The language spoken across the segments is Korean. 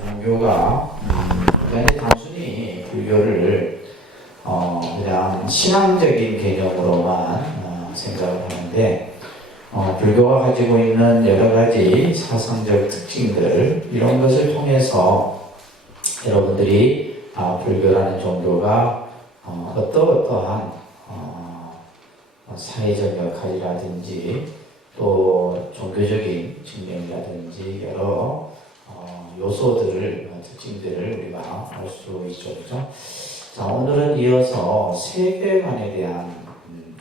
종교가 그냥 단순히 불교를 그냥 신앙적인 개념으로만 생각을 하는데 불교가 가지고 있는 여러 가지 사상적 특징들 이런 것을 통해서 여러분들이 불교라는 종교가 어떠한 사회적 역할이라든지 또 종교적인 측면이라든지 여러 요소들을, 특징들을 우리가 알 수 있죠. 그죠? 자, 오늘은 이어서 세계관에 대한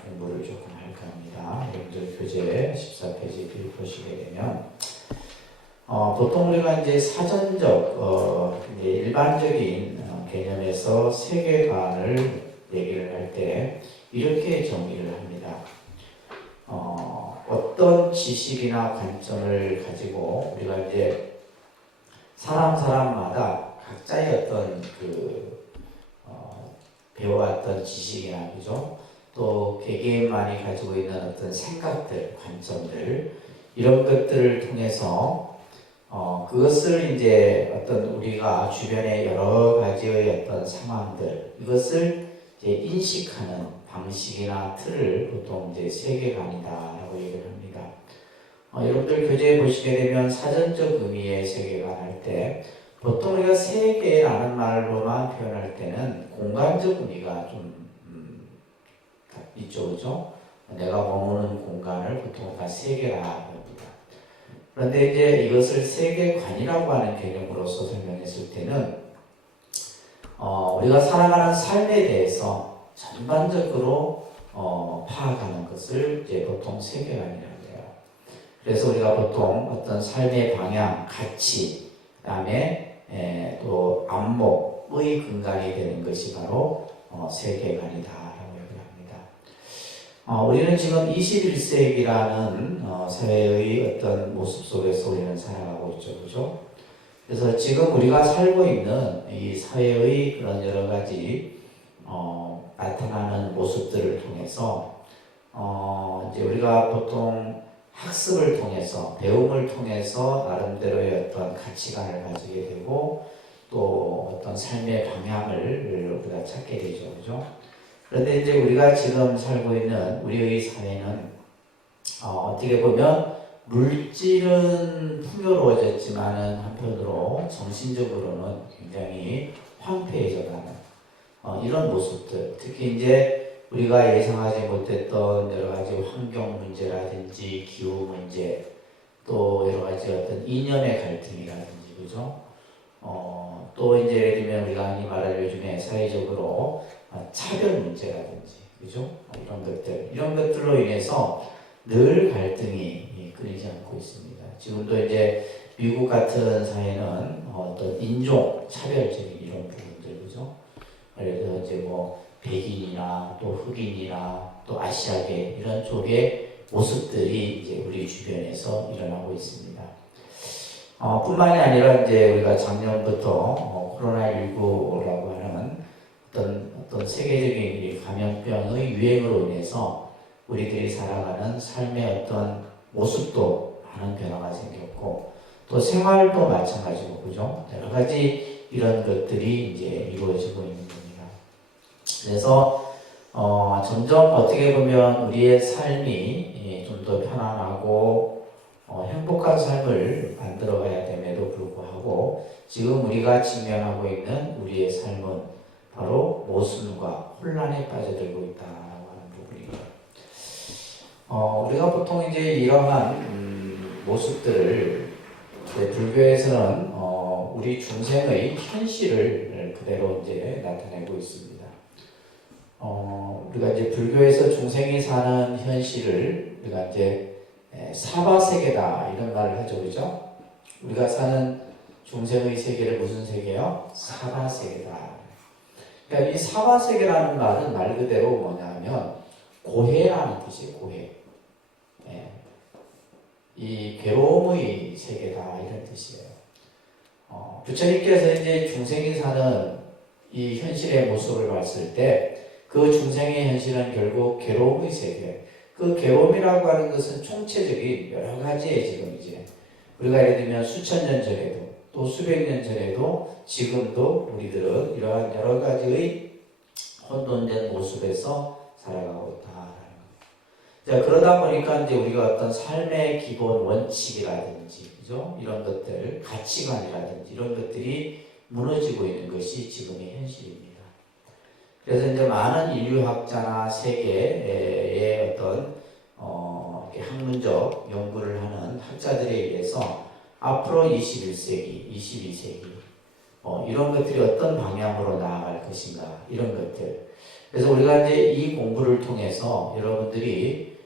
공부를 조금 할까 합니다. 여러분들 교재 14페이지 보시게 되면, 보통 우리가 이제 사전적, 일반적인 개념에서 세계관을 얘기를 할 때 이렇게 정의를 합니다. 어떤 지식이나 관점을 가지고 우리가 이제 사람마다 각자의 어떤 배워왔던 지식이나 그죠? 또 개개인만이 가지고 있는 어떤 생각들, 관점들 이런 것들을 통해서 그것을 이제 어떤 우리가 주변의 여러 가지의 어떤 상황들 이것을 이제 인식하는 방식이나 틀을 보통 이제 세계관이다라고 얘기를 합니다. 여러분들 교재에 보시게 되면 사전적 의미의 세계관 할 때 보통 우리가 세계라는 말로만 표현할 때는 공간적 의미가 좀 있죠, 그죠? 내가 머무는 공간을 보통 다 세계라 합니다. 그런데 이제 이것을 세계관이라고 하는 개념으로서 설명했을 때는 우리가 살아가는 삶에 대해서 전반적으로 파악하는 것을 이제 보통 세계관이라고 해요. 그래서 우리가 보통 어떤 삶의 방향, 가치, 그 다음에 또 안목의 근간이 되는 것이 바로 세계관이다라고 얘기합니다. 우리는 지금 21세기라는 사회의 어떤 모습 속에서 우리는 살아가고 있죠, 그죠? 그래서 지금 우리가 살고 있는 이 사회의 그런 여러 가지 나타나는 모습들을 통해서 이제 우리가 보통 학습을 통해서 배움을 통해서 나름대로의 어떤 가치관을 가지게 되고 또 어떤 삶의 방향을 우리가 찾게 되죠, 그죠? 그런데 이제 우리가 지금 살고 있는 우리의 사회는 어떻게 보면 물질은 풍요로워졌지만은 한편으로 정신적으로는 굉장히 황폐해져가는 이런 모습들, 특히 이제 우리가 예상하지 못했던 여러 가지 환경 문제라든지 기후 문제, 또 여러 가지 어떤 이념의 갈등이라든지, 그죠? 또 이제 예를 들면 우리가 흔히 말할 요즘에 사회적으로 차별 문제라든지, 그죠? 이런 것들로 인해서 늘 갈등이 끊이지 않고 있습니다. 지금도 이제 미국 같은 사회는 어떤 인종 차별적인 이런 부분들, 그죠? 그래서 이제 뭐 백인이나 또 흑인이나 또 아시아계 이런 쪽의 모습들이 이제 우리 주변에서 일어나고 있습니다. 뿐만이 아니라 이제 우리가 작년부터 코로나19라고 하는 어떤 세계적인 감염병의 유행으로 인해서 우리들이 살아가는 삶의 어떤 모습도 많은 변화가 생겼고 또 생활도 마찬가지고 그죠? 여러 가지 이런 것들이 이제 이루어지고 있는 겁니다. 그래서 점점 어떻게 보면 우리의 삶이 좀 더 편안하고 행복한 삶을 만들어가야 됨에도 불구하고 지금 우리가 직면하고 있는 우리의 삶은 바로 모순과 혼란에 빠져들고 있다라고 하는 부분이에요. 우리가 보통 이제 이러한 모습들을 불교에서는 우리 중생의 현실을 그대로 이제 나타내고 있습니다. 우리가 이제 불교에서 중생이 사는 현실을 우리가 이제 사바세계다 이런 말을 하죠, 그죠? 우리가 사는 중생의 세계를 무슨 세계요? 사바세계다. 그러니까 이 사바세계라는 말은 말 그대로 뭐냐면 고해라는 뜻이에요, 고해. 이 괴로움의 세계다 이런 뜻이에요. 부처님께서 이제 중생이 사는 이 현실의 모습을 봤을 때 그 중생의 현실은 결국 괴로움의 세계. 그 괴로움이라고 하는 것은 총체적인 여러 가지의 지금 이제 우리가 예를 들면 수천 년 전에도 또 수백 년 전에도 지금도 우리들은 이러한 여러 가지의 혼돈된 모습에서 살아가고 있다라는 거예요. 자, 그러다 보니까 이제 우리가 어떤 삶의 기본 원칙이라든지, 그죠? 이런 것들, 가치관이라든지 이런 것들이 무너지고 있는 것이 지금의 현실입니다. 그래서 이제 많은 인류학자나 세계의 어떤 학문적 연구를 하는 학자들에 의해서 앞으로 21세기, 22세기 이런 것들이 어떤 방향으로 나아갈 것인가 이런 것들. 그래서 우리가 이제 이 공부를 통해서 여러분들이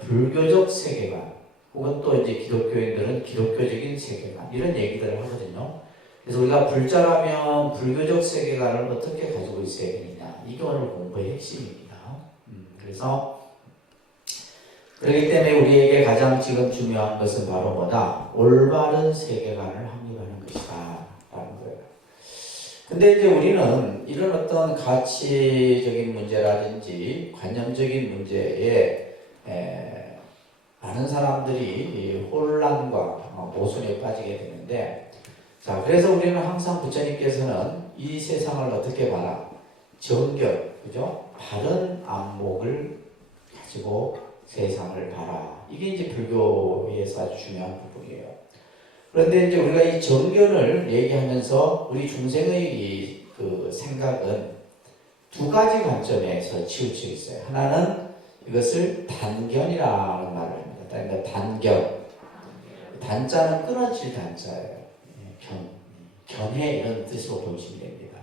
불교적 세계관 혹은 또 이제 기독교인들은 기독교적인 세계관 이런 얘기들을 하거든요. 그래서 우리가 불자라면 불교적 세계관을 어떻게 가지고 있어야 되느냐 이게 오늘 공부의 핵심입니다. 그래서 그렇기 때문에 우리에게 가장 지금 중요한 것은 바로 뭐다? 올바른 세계관을 확립하는 것이다 라는 거예요. 근데 이제 우리는 이런 어떤 가치적인 문제라든지 관념적인 문제에 많은 사람들이 혼란과 모순에 빠지게 되는데, 자, 그래서 우리는 항상 부처님께서는 이 세상을 어떻게 봐라? 정결, 그죠? 바른 안목을 가지고 세상을 봐라. 이게 이제 불교에서 아주 중요한 부분이에요. 그런데 이제 우리가 이 정견을 얘기하면서 우리 중생의 그 생각은 두 가지 관점에서 치우쳐 있어요. 하나는 이것을 단견이라는 말을 합니다. 그러니까 단견. 단자는 끊어질 단자예요. 견해 이런 뜻으로 보시면 됩니다.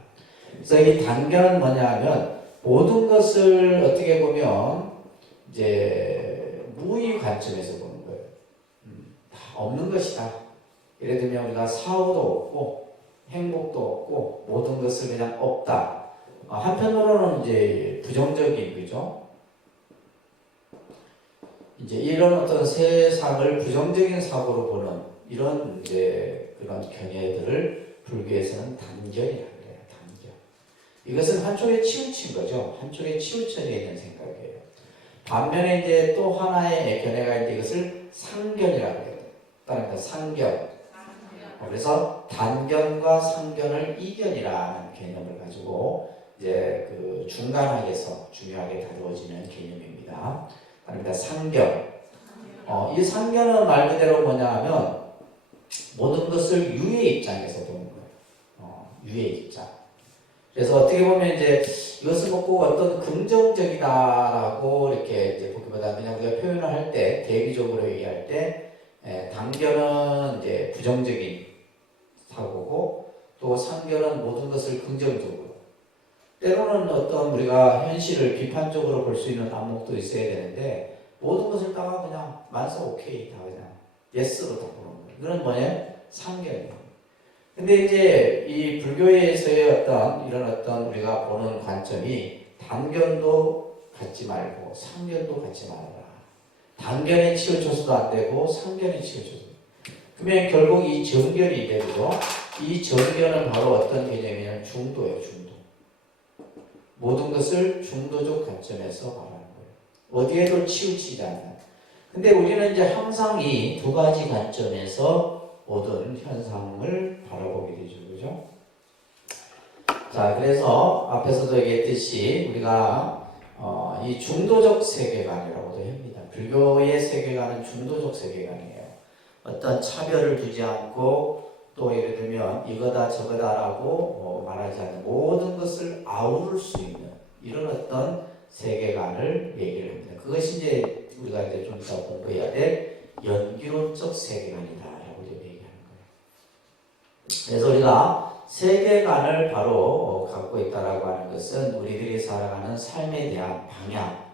그래서 이 단견은 뭐냐면 모든 것을 어떻게 보면 이제 무의 관점에서 보는 거예요. 다 없는 것이다. 예를 들면 우리가 사후도 없고 행복도 없고 모든 것을 그냥 없다. 한편으로는 이제 부정적인 거죠. 이제 이런 어떤 세상을 부정적인 사고로 보는 이런 이제 그런 견해들을 불교에서는 단견이라고 해요. 단견. 이것은 한쪽에 치우친 거죠. 한쪽에 치우쳐져 있는 생각이에요. 반면에 이제 또 하나의 견해가 이제 이것을 상견이라고 해요. 그러니까 상견. 그래서 단견과 상견을 이견이라는 개념을 가지고 이제 그 중간학에서 중요하게 다루어지는 개념입니다. 그러니까 상견. 이 상견은 말 그대로 뭐냐 하면 모든 것을 유의 입장에서 보는 거예요. 유의 입장. 그래서 어떻게 보면 이제 이것을 꼭 어떤 긍정적이다라고 이렇게 이제 보기보다 그냥 우리가 표현을 할 때 대비적으로 얘기할 때 단견은 이제 부정적인 사고고 또 상견은 모든 것을 긍정적으로 때로는 어떤 우리가 현실을 비판적으로 볼 수 있는 안목도 있어야 되는데 모든 것을 다 그냥 만사 오케이 다 그냥 예스로 다 보는 거예요. 이건 뭐냐? 상견이에요. 근데 이제 이 불교에서의 어떤 이런 어떤 우리가 보는 관점이 단견도 갖지 말고 상견도 갖지 말아라. 단견에 치우쳐서도 안 되고 상견에 치우쳐서. 그러면 결국 이 정견이 되죠. 이 정견은 바로 어떤 개념이냐면 중도예요. 중도. 모든 것을 중도적 관점에서 바라는 거예요. 어디에도 치우치지 않는. 근데 우리는 이제 항상 이 두 가지 관점에서 모든 현상을 바라보게 되죠. 그죠? 자, 그래서 앞에서도 얘기했듯이 우리가 이 중도적 세계관이라고도 합니다. 불교의 세계관은 중도적 세계관이에요. 어떤 차별을 두지 않고 또 예를 들면 이거다 저거다라고 말하지 않는 모든 것을 아우를 수 있는 이런 어떤 세계관을 얘기를 합니다. 그것이 이제 우리가 이제 좀 더 공부해야 될 연기론적 세계관이다라고 이제 얘기하는 거예요. 그래서 우리가 세계관을 바로 갖고 있다라고 하는 것은 우리들이 살아가는 삶에 대한 방향,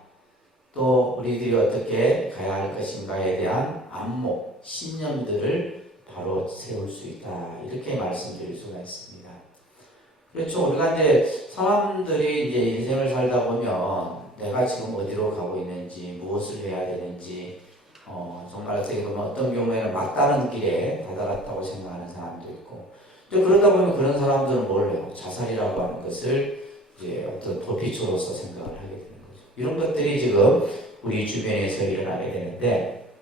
또 우리들이 어떻게 가야 할 것인가에 대한 안목, 신념들을 바로 세울 수 있다. 이렇게 말씀드릴 수가 있습니다. 그렇죠. 우리가 이제 사람들이 이제 인생을 살다 보면 내가 지금 어디로 가고 있는지, 무엇을 해야 되는지, 정말 어떻게 보면 어떤 경우에는 막다른 길에 다다랐다고 생각하는 사람도 있고, 또 그러다 보면 그런 사람들은 뭘 해요? 자살이라고 하는 것을 이제 어떤 도피처로서 생각을 하게 되는 거죠. 이런 것들이 지금 우리 주변에서 일어나게 되는데,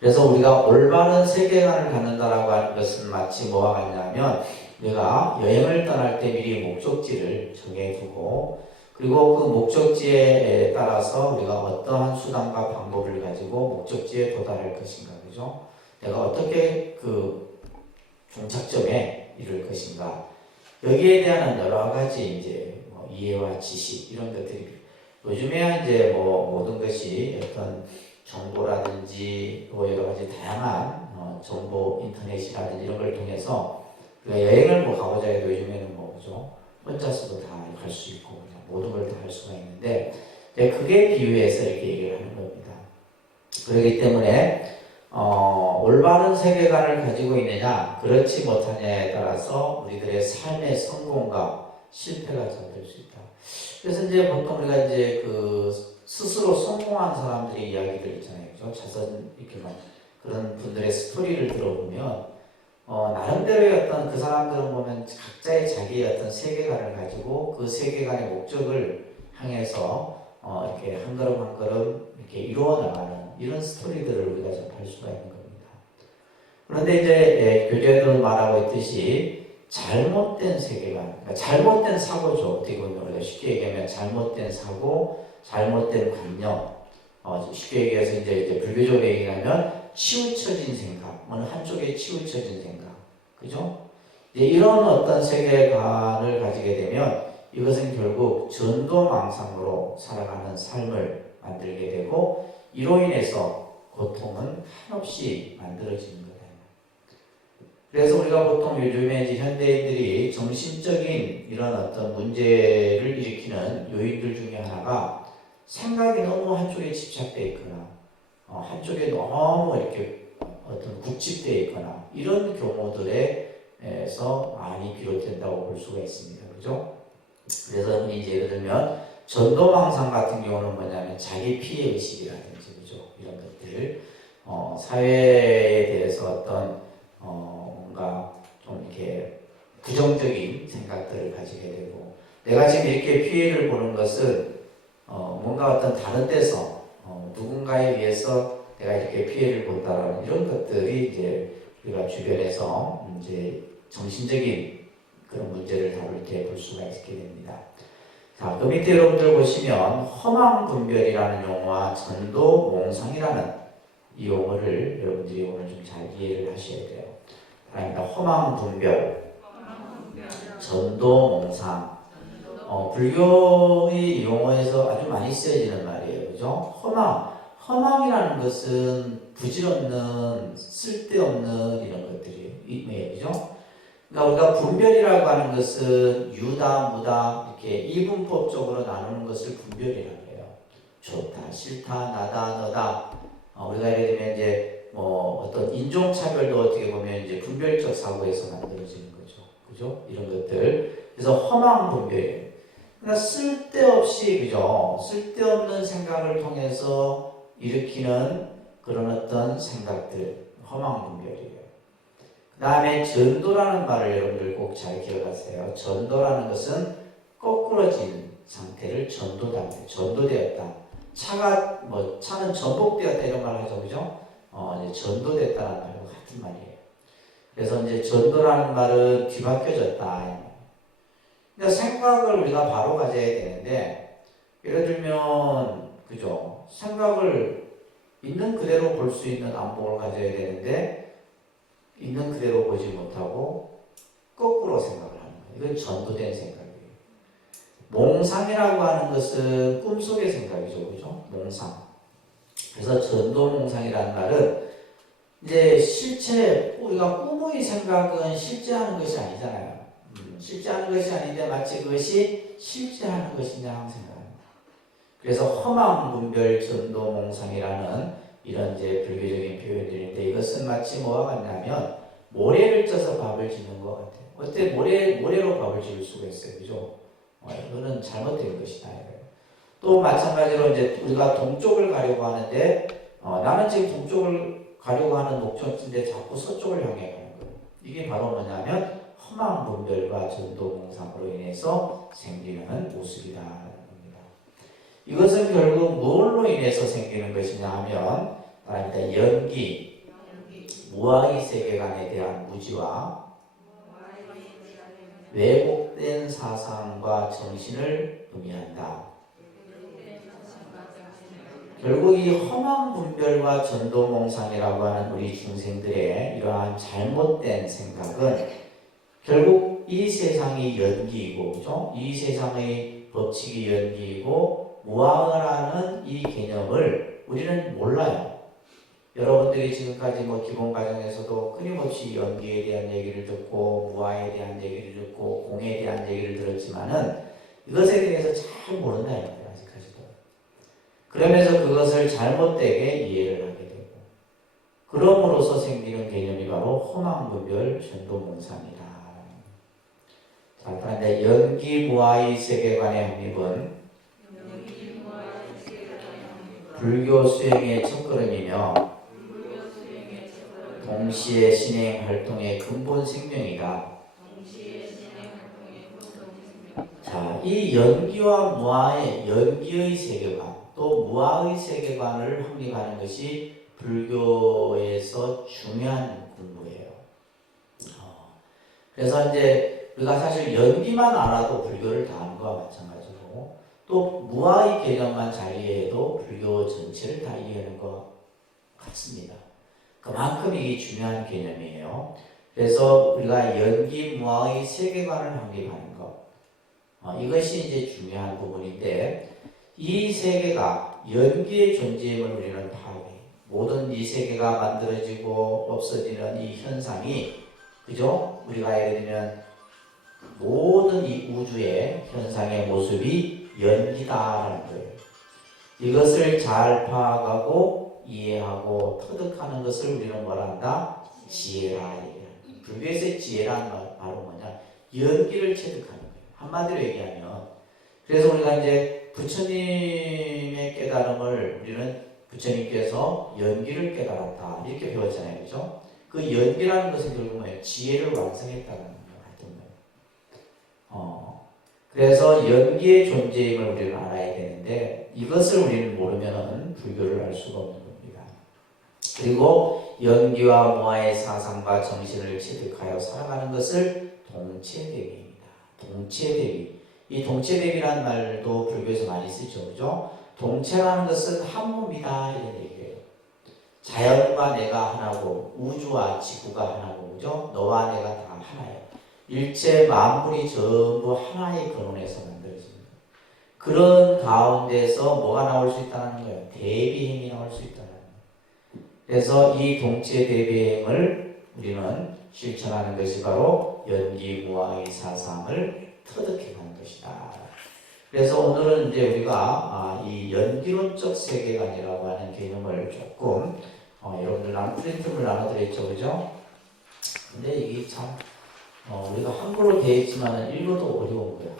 그래서 우리가 올바른 세계관을 갖는다라고 하는 것은 마치 뭐와 같냐면 우리가 여행을 떠날 때 미리 목적지를 정해두고 그리고 그 목적지에 따라서 우리가 어떠한 수단과 방법을 가지고 목적지에 도달할 것인가, 그죠? 내가 어떻게 그 종착점에 이룰 것인가. 여기에 대한 여러 가지 이제 뭐 이해와 지식 이런 것들이 요즘에야 이제 뭐 모든 것이 어떤 정보라든지 뭐 여러 가지 다양한 정보 인터넷이라든지 이런 걸 통해서 우리가 여행을 뭐 가보자 해도 요즘에는 뭐 그죠? 혼자서도 다 갈 수 있고 모든 걸 다 할 수가 있는데 그게 비유해서 이렇게 얘기를 하는 겁니다. 그렇기 때문에 올바른 세계관을 가지고 있느냐 그렇지 못하냐에 따라서 우리들의 삶의 성공과 실패가 정될 수 있다. 그래서 이제 보통 우리가 이제 그 스스로 성공한 사람들의 이야기들 있잖아요, 그죠? 자선 이렇게 막 그런 분들의 스토리를 들어보면 나름대로의 어떤 그 사람들은 보면 각자의 자기의 어떤 세계관을 가지고 그 세계관의 목적을 향해서 이렇게 한 걸음 한 걸음 이렇게 이루어 나가는 이런 스토리들을 우리가 접할 수가 있는 겁니다. 그런데 이제 교재에도 말하고 있듯이 잘못된 세계관, 그러니까 잘못된 사고죠. 어떻게 보면 우리가 쉽게 얘기하면 잘못된 사고, 잘못된 관념. 쉽게 얘기해서 이제 불교적으로 얘기하면 치우쳐진 생각, 어느 한쪽에 치우쳐진 생각, 그죠? 이제 이런 어떤 세계관을 가지게 되면 이것은 결국 전도망상으로 살아가는 삶을 만들게 되고 이로 인해서 고통은 한없이 만들어지는 거예요. 그래서 우리가 보통 요즘에 이제 현대인들이 정신적인 이런 어떤 문제를 일으키는 요인들 중에 하나가 생각이 너무 한쪽에 집착되어 있거나 한쪽에 너무 이렇게 어떤 굳집되어 있거나 이런 경우들에서 많이 비롯된다고 볼 수가 있습니다. 그죠? 그래서 이제 예를 들면 전도망상 같은 경우는 뭐냐면 자기 피해 의식이라든지 그죠? 이런 것들 사회에 대해서 어떤 뭔가 좀 이렇게 부정적인 생각들을 가지게 되고 내가 지금 이렇게 피해를 보는 것은 뭔가 어떤 다른 데서 누군가에 의해서 내가 이렇게 피해를 본다라는 이런 것들이 이제 우리가 주변에서 이제 정신적인 그런 문제를 다룰 때 볼 수가 있게 됩니다. 자, 그 밑에 여러분들 보시면 허망분별이라는 용어와 전도몽상이라는 이 용어를 여러분들이 오늘 좀 잘 이해를 하셔야 돼요. 그러니까 허망분별, 전도몽상. 불교의 용어에서 아주 많이 쓰여지는 말이에요. 그죠? 허망이라는 것은 부질없는, 쓸데없는 이런 것들이에요. 그죠? 그러니까 우리가 분별이라고 하는 것은 유다, 무다 이렇게 이분법적으로 나누는 것을 분별이라고 해요. 좋다, 싫다, 나다, 너다. 우리가 예를 들면 이제 뭐 어떤 인종차별도 어떻게 보면 이제 분별적 사고에서 만들어지는 거죠. 그죠? 이런 것들. 그래서 허망 분별이에요. 그러니까 쓸데없이, 그죠? 쓸데없는 생각을 통해서 일으키는 그런 어떤 생각들, 허망 분별이에요. 그 다음에 전도라는 말을 여러분들 꼭 잘 기억하세요. 전도라는 것은 거꾸러진 상태를 전도되었다. 차는 전복되었다 이런 말 하죠, 그죠? 이제 전도됐다는 말과 같은 말이에요. 그래서 이제 전도라는 말은 뒤바뀌어졌다. 그러니까 생각을 우리가 바로 가져야 되는데, 예를 들면, 그죠? 생각을 있는 그대로 볼 수 있는 안목을 가져야 되는데, 있는 그대로 보지 못하고, 거꾸로 생각을 하는 거예요. 이건 전도된 생각이에요. 몽상이라고 하는 것은 꿈속의 생각이죠. 그죠? 몽상. 그래서 전도몽상이라는 말은, 이제 실체, 우리가 꿈의 생각은 실제하는 것이 아니잖아요. 실제하는 것이 아닌데 마치 그것이 실제하는 것이냐 하는 생각합니다. 그래서 허망분별 전도몽상이라는 이런 이제 불교적인 표현들인데 이것은 마치 뭐와 같냐면 모래를 쪄서 밥을 짓는 것 같아요. 어때 모래로 밥을 지을 수가 있어요, 그죠? 이거는 잘못된 것이다. 또 마찬가지로 이제 우리가 동쪽을 가려고 하는데 나는 지금 동쪽을 가려고 하는 목적지인데 자꾸 서쪽을 향해 가는 거예요. 이게 바로 뭐냐면 허망분별과 전도몽상으로 인해서 생기는 모습이라는 겁니다. 이것은 결국 뭘로 인해서 생기는 것이냐 하면 연기, 무아의 세계관에 대한 무지와 왜곡된 사상과 정신을 의미한다. 결국 이 허망 분별과 전도몽상이라고 하는 우리 중생들의 이러한 잘못된 생각은 결국 이 세상이 연기이고, 그죠? 이 세상의 법칙이 연기이고, 무아라는 이 개념을 우리는 몰라요. 여러분들이 지금까지 뭐 기본 과정에서도 끊임없이 연기에 대한 얘기를 듣고, 무아에 대한 얘기를 듣고, 공에 대한 얘기를 들었지만은 이것에 대해서 잘 모른다, 아직까지도. 그러면서 그것을 잘못되게 이해를 하게 되고, 그럼으로써 생기는 개념이 바로 허망분별 전도몽상이다. 자, 그런데 연기무아의 세계관의 확립은 불교 수행의 첫걸음이며 동시에 신행 활동의 근본 생명이다. 자, 이 연기와 무아의 연기의 세계관, 또 무아의 세계관을 확립하는 것이 불교에서 중요한 공부예요. 그래서 이제 우리가 사실 연기만 알아도 불교를 다 아는 거와 마찬가지고, 또 무아의 개념만 잘 이해해도 불교 전체를 다 이해하는 것 같습니다. 그만큼 이게 중요한 개념이에요. 그래서 우리가 연기 무아의 세계관을 확립하는 것, 이것이 이제 중요한 부분인데, 이 세계가 연기의 존재임을 우리는 파악해요. 모든 이 세계가 만들어지고 없어지는 이 현상이, 그죠? 우리가 예를 들면 모든 이 우주의 현상의 모습이 연기다라는 거예요. 이것을 잘 파악하고 이해하고 터득하는 것을 우리는 뭐라 한다? 지혜라. 불교에서의 지혜라는 말은 뭐냐? 연기를 체득하는 거예요. 한마디로 얘기하면, 그래서 우리가 이제 부처님의 깨달음을 우리는 부처님께서 연기를 깨달았다 이렇게 배웠잖아요, 그죠? 그 연기라는 것은 결국 뭐예요? 지혜를 완성했다는 거예요. 그래서 연기의 존재임을 우리는 알아야 되는데, 이것을 우리는 모르면은 불교를 알 수가 없는 겁니다. 그리고 연기와 무아의 사상과 정신을 체득하여 살아가는 것을 동체대비입니다. 동체대비. 이 동체대비라는 말도 불교에서 많이 쓰죠, 그죠? 동체라는 것은 한 몸이다 이런 얘기예요. 자연과 내가 하나고, 우주와 지구가 하나고, 그죠? 너와 내가 다 하나예요. 일체 만물이 전부 하나의 근원에서 만들어집니다. 그런 가운데서 뭐가 나올 수 있다는 거예요? 대비행이 나올 수 있다는 거예요. 그래서 이 동체 대비행을 우리는 실천하는 것이 바로 연기무아의 사상을 터득해가는 것이다. 그래서 오늘은 이제 우리가 이 연기론적 세계관이라고 하는 개념을 조금 여러분들 프린트를 나눠드렸죠, 그죠? 근데 이게 참 우리가 한글로 되어 있지만 읽어도 어려운 거예요.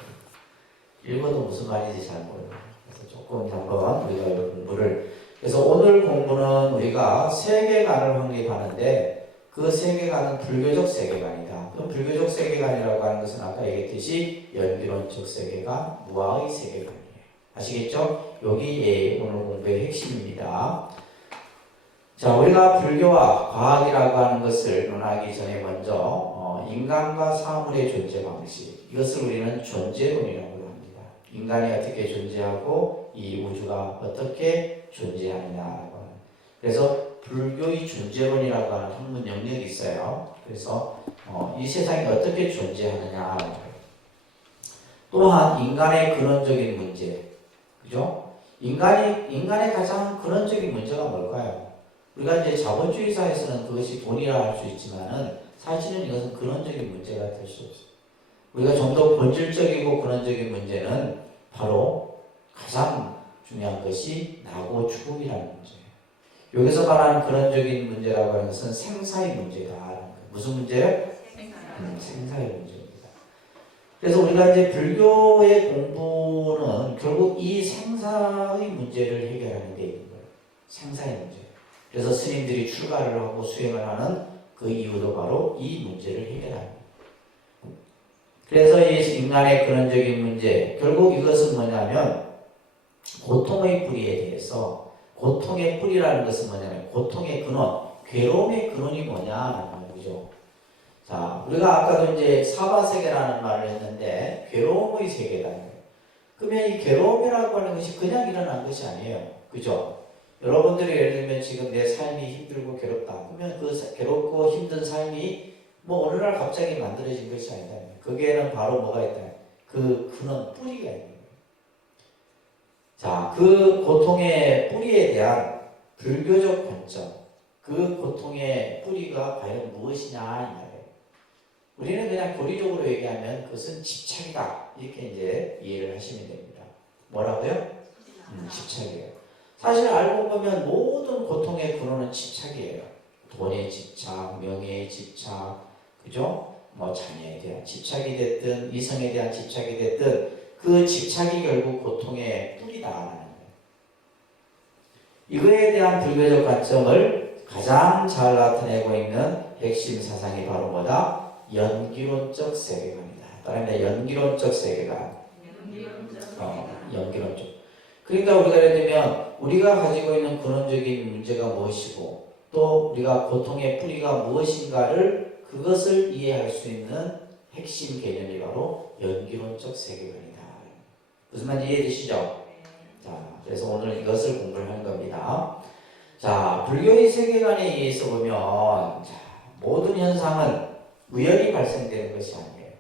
읽어도 무슨 말인지 잘 몰라요. 그래서 조금 한번 우리가 이 공부를, 그래서 오늘 공부는 우리가 세계관을 확립하는데, 그 세계관은 불교적 세계관이다. 그럼 불교적 세계관이라고 하는 것은 아까 얘기했듯이 연기론적 세계관, 무아의 세계관이에요. 아시겠죠? 여기 오늘 공부의 핵심입니다. 자, 우리가 불교와 과학이라고 하는 것을 논하기 전에 먼저 인간과 사물의 존재 방식, 이것을 우리는 존재론이라고 합니다. 인간이 어떻게 존재하고 이 우주가 어떻게 존재하느냐라고 하는. 그래서 불교의 존재론이라고 하는 학문 영역이 있어요. 그래서 이 세상이 어떻게 존재하느냐. 또한 인간의 근원적인 문제, 그죠? 인간의 가장 근원적인 문제가 뭘까요? 우리가 이제 자본주의 사회에서는 그것이 돈이라 할 수 있지만은 사실은 이것은 근원적인 문제가 될 수 없어요. 우리가 좀 더 본질적이고 근원적인 문제는 바로 가장 중요한 것이 나고 죽음이라는 문제예요. 여기서 말하는 근원적인 문제라고 하는 것은 생사의 문제다. 무슨 문제예요? 생사의 문제입니다. 그래서 우리가 이제 불교의 공부는 결국 이 생사의 문제를 해결하는 데 있는 거예요. 생사의 문제. 그래서 스님들이 출가를 하고 수행을 하는 그 이유도 바로 이 문제를 해결합니다. 그래서 이 인간의 근원적인 문제, 결국 이것은 뭐냐면 고통의 뿌리에 대해서, 고통의 뿌리라는 것은 뭐냐면 고통의 근원, 괴로움의 근원이 뭐냐, 그죠? 자, 우리가 아까도 이제 사바세계라는 말을 했는데, 괴로움의 세계다. 그러면 이 괴로움이라고 하는 것이 그냥 일어난 것이 아니에요. 그죠? 여러분들이 예를 들면 지금 내 삶이 힘들고 괴롭다. 그러면 그 괴롭고 힘든 삶이 뭐 어느 날 갑자기 만들어진 것이 아니다. 거기에는 바로 뭐가 있다. 그 근원, 뿌리가 있는 거예요. 자, 그 고통의 뿌리에 대한 불교적 관점, 그 고통의 뿌리가 과연 무엇이냐 이 말이에요. 우리는 그냥 교리적으로 얘기하면 그것은 집착이다. 이렇게 이제 이해를 하시면 됩니다. 뭐라고요? 집착이에요. 사실 알고 보면 모든 고통의 근원은 집착이에요. 돈의 집착, 명예의 집착, 그죠? 뭐 자녀에 대한 집착이 됐든 이성에 대한 집착이 됐든 그 집착이 결국 고통의 뿌리다라는 거예요. 이거에 대한 불교적 관점을 가장 잘 나타내고 있는 핵심 사상이 바로 뭐다? 연기론적 세계관이다. 따라합니다. 연기론적 세계관. 연기론적. 그러니까 우리가 예를 들면 우리가 가지고 있는 근원적인 문제가 무엇이고 또 우리가 고통의 뿌리가 무엇인가를 그것을 이해할 수 있는 핵심 개념이 바로 연기론적 세계관이다. 무슨 말인지 이해되시죠? 자, 그래서 오늘 이것을 공부를 하는 겁니다. 자, 불교의 세계관에 의해서 보면 자, 모든 현상은 우연히 발생되는 것이 아니에요.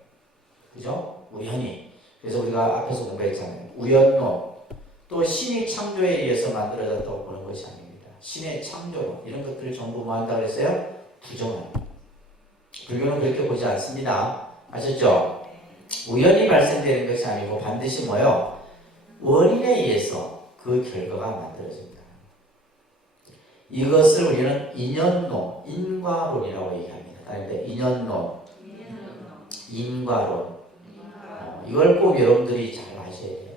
그죠? 우연히. 그래서 우리가 앞에서 공부했잖아요. 우연론. 또 신이 창조에 의해서 만들어졌다고 보는 것이 아닙니다. 신의 창조론. 이런 것들을 전부 뭐 한다고 했어요? 부정합니다. 불교는 그렇게 보지 않습니다. 아셨죠? 우연히 발생되는 것이 아니고 반드시 뭐요? 원인에 의해서 그 결과가 만들어집니다. 이것을 우리는 인연론, 인과론이라고 얘기합니다. 그런데 인연론, 인과론. 이걸 꼭 여러분들이 잘 아셔야 돼요.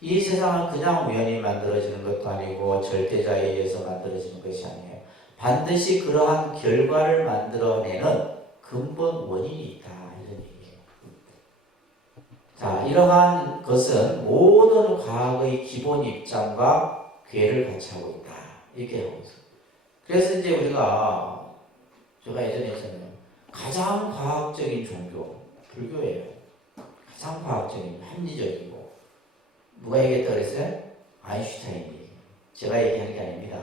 이 세상은 그냥 우연히 만들어지는 것도 아니고 절대자에 의해서 만들어지는 것이 아니에요. 반드시 그러한 결과를 만들어내는 근본 원인이 있다. 이런 얘기예요. 자, 이러한 것은 모든 과학의 기본 입장과 궤를 같이 하고 있다. 이렇게 하고 있어요. 그래서 이제 우리가 제가 예전에 했잖아요. 가장 과학적인 종교, 불교예요. 가장 과학적인, 합리적이고. 누가 얘기했다고 그랬어요? 아인슈타인이. 제가 얘기한 게 아닙니다.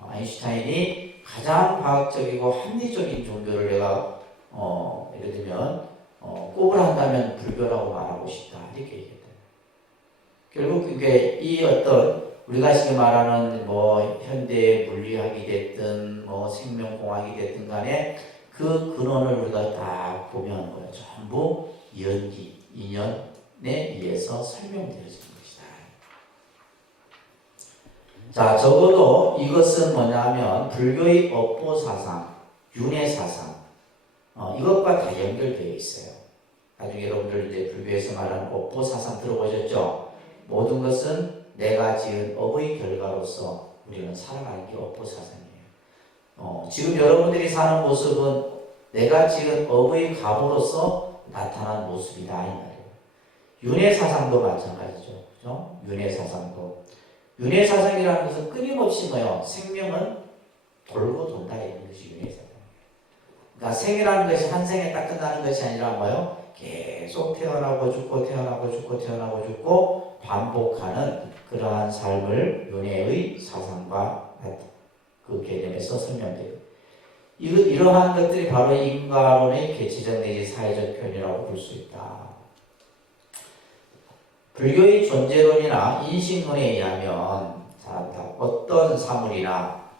아인슈타인이 가장 과학적이고 합리적인 종교를 내가 예를 들면 꼽을 한다면 불교라고 말하고 싶다. 이렇게 얘기했다. 결국 그게 이 어떤 우리가 지금 말하는 뭐 현대 물리학이 됐든 뭐 생명공학이 됐든 간에 그 근원을 우리가 딱 보면 뭐야 전부 연기, 인연에 의해서 설명되어지는 것이다. 자, 적어도 이것은 뭐냐면 불교의 업보사상, 윤회사상 이것과 다 연결되어 있어요. 나중에 여러분들 이제 불교에서 말하는 업보사상 들어보셨죠? 모든 것은 내가 지은 업의 결과로서 우리는 살아가는 게 업보사상이에요. 지금 여러분들이 사는 모습은 내가 지은 업의 값으로서 나타난 모습이다 이 말이에요. 윤회사상도 마찬가지죠. 그죠? 윤회사상도. 윤회사상이라는 것은 끊임없이 뭐요? 생명은 돌고 돈다 이런 것이 윤회사상. 그러니까 생이라는 것이 한 생에 딱 끝나는 것이 아니라 뭐요? 계속 태어나고 죽고 태어나고 죽고 태어나고 죽고 반복하는 그러한 삶을 윤회의 사상과 그 개념에서 설명돼요. 이러한 것들이 바로 인과론의 개체적 내지 사회적 표현이라고 볼 수 있다. 불교의 존재론이나 인식론에 의하면 어떤 사물이나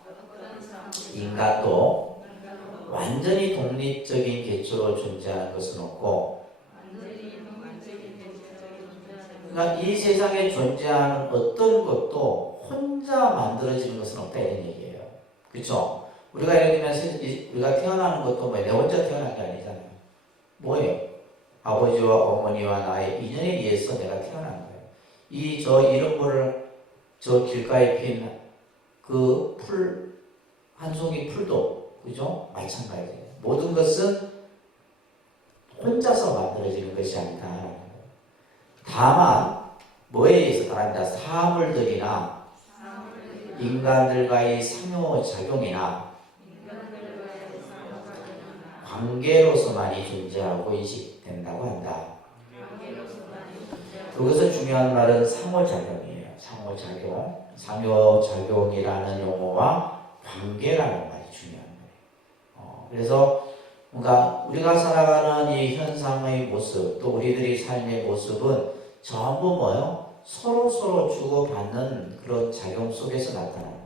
인간도 완전히 독립적인 개체로 존재하는 것은 없고 그러니까 이 세상에 존재하는 어떤 것도 혼자 만들어지는 것은 없다 이런 얘기예요. 그렇죠? 우리가 예를 들면 우리가 태어나는 것도 내 혼자 태어난 게 아니잖아요. 뭐예요? 아버지와 어머니와 나의 인연에 의해서 내가 태어난 거예요. 이런 거를 저 길가에 핀 그 풀, 한 송이 풀도 그죠? 마찬가지예요. 모든 것은 혼자서 만들어지는 것이 아니다. 다만 뭐에 의해서 따릅니다. 사물들이나 인간들과의 상호작용이나 관계로서만이 존재하고 인식된다고 한다. 여기서 중요한 말은 상호작용이에요. 상호작용. 상호작용이라는 용어와 관계라는 말이 중요한 거예요. 그래서 뭔가 우리가 살아가는 이 현상의 모습, 또 우리들이 삶의 모습은 전부 뭐요? 서로 주고받는 그런 작용 속에서 나타나는 거예요.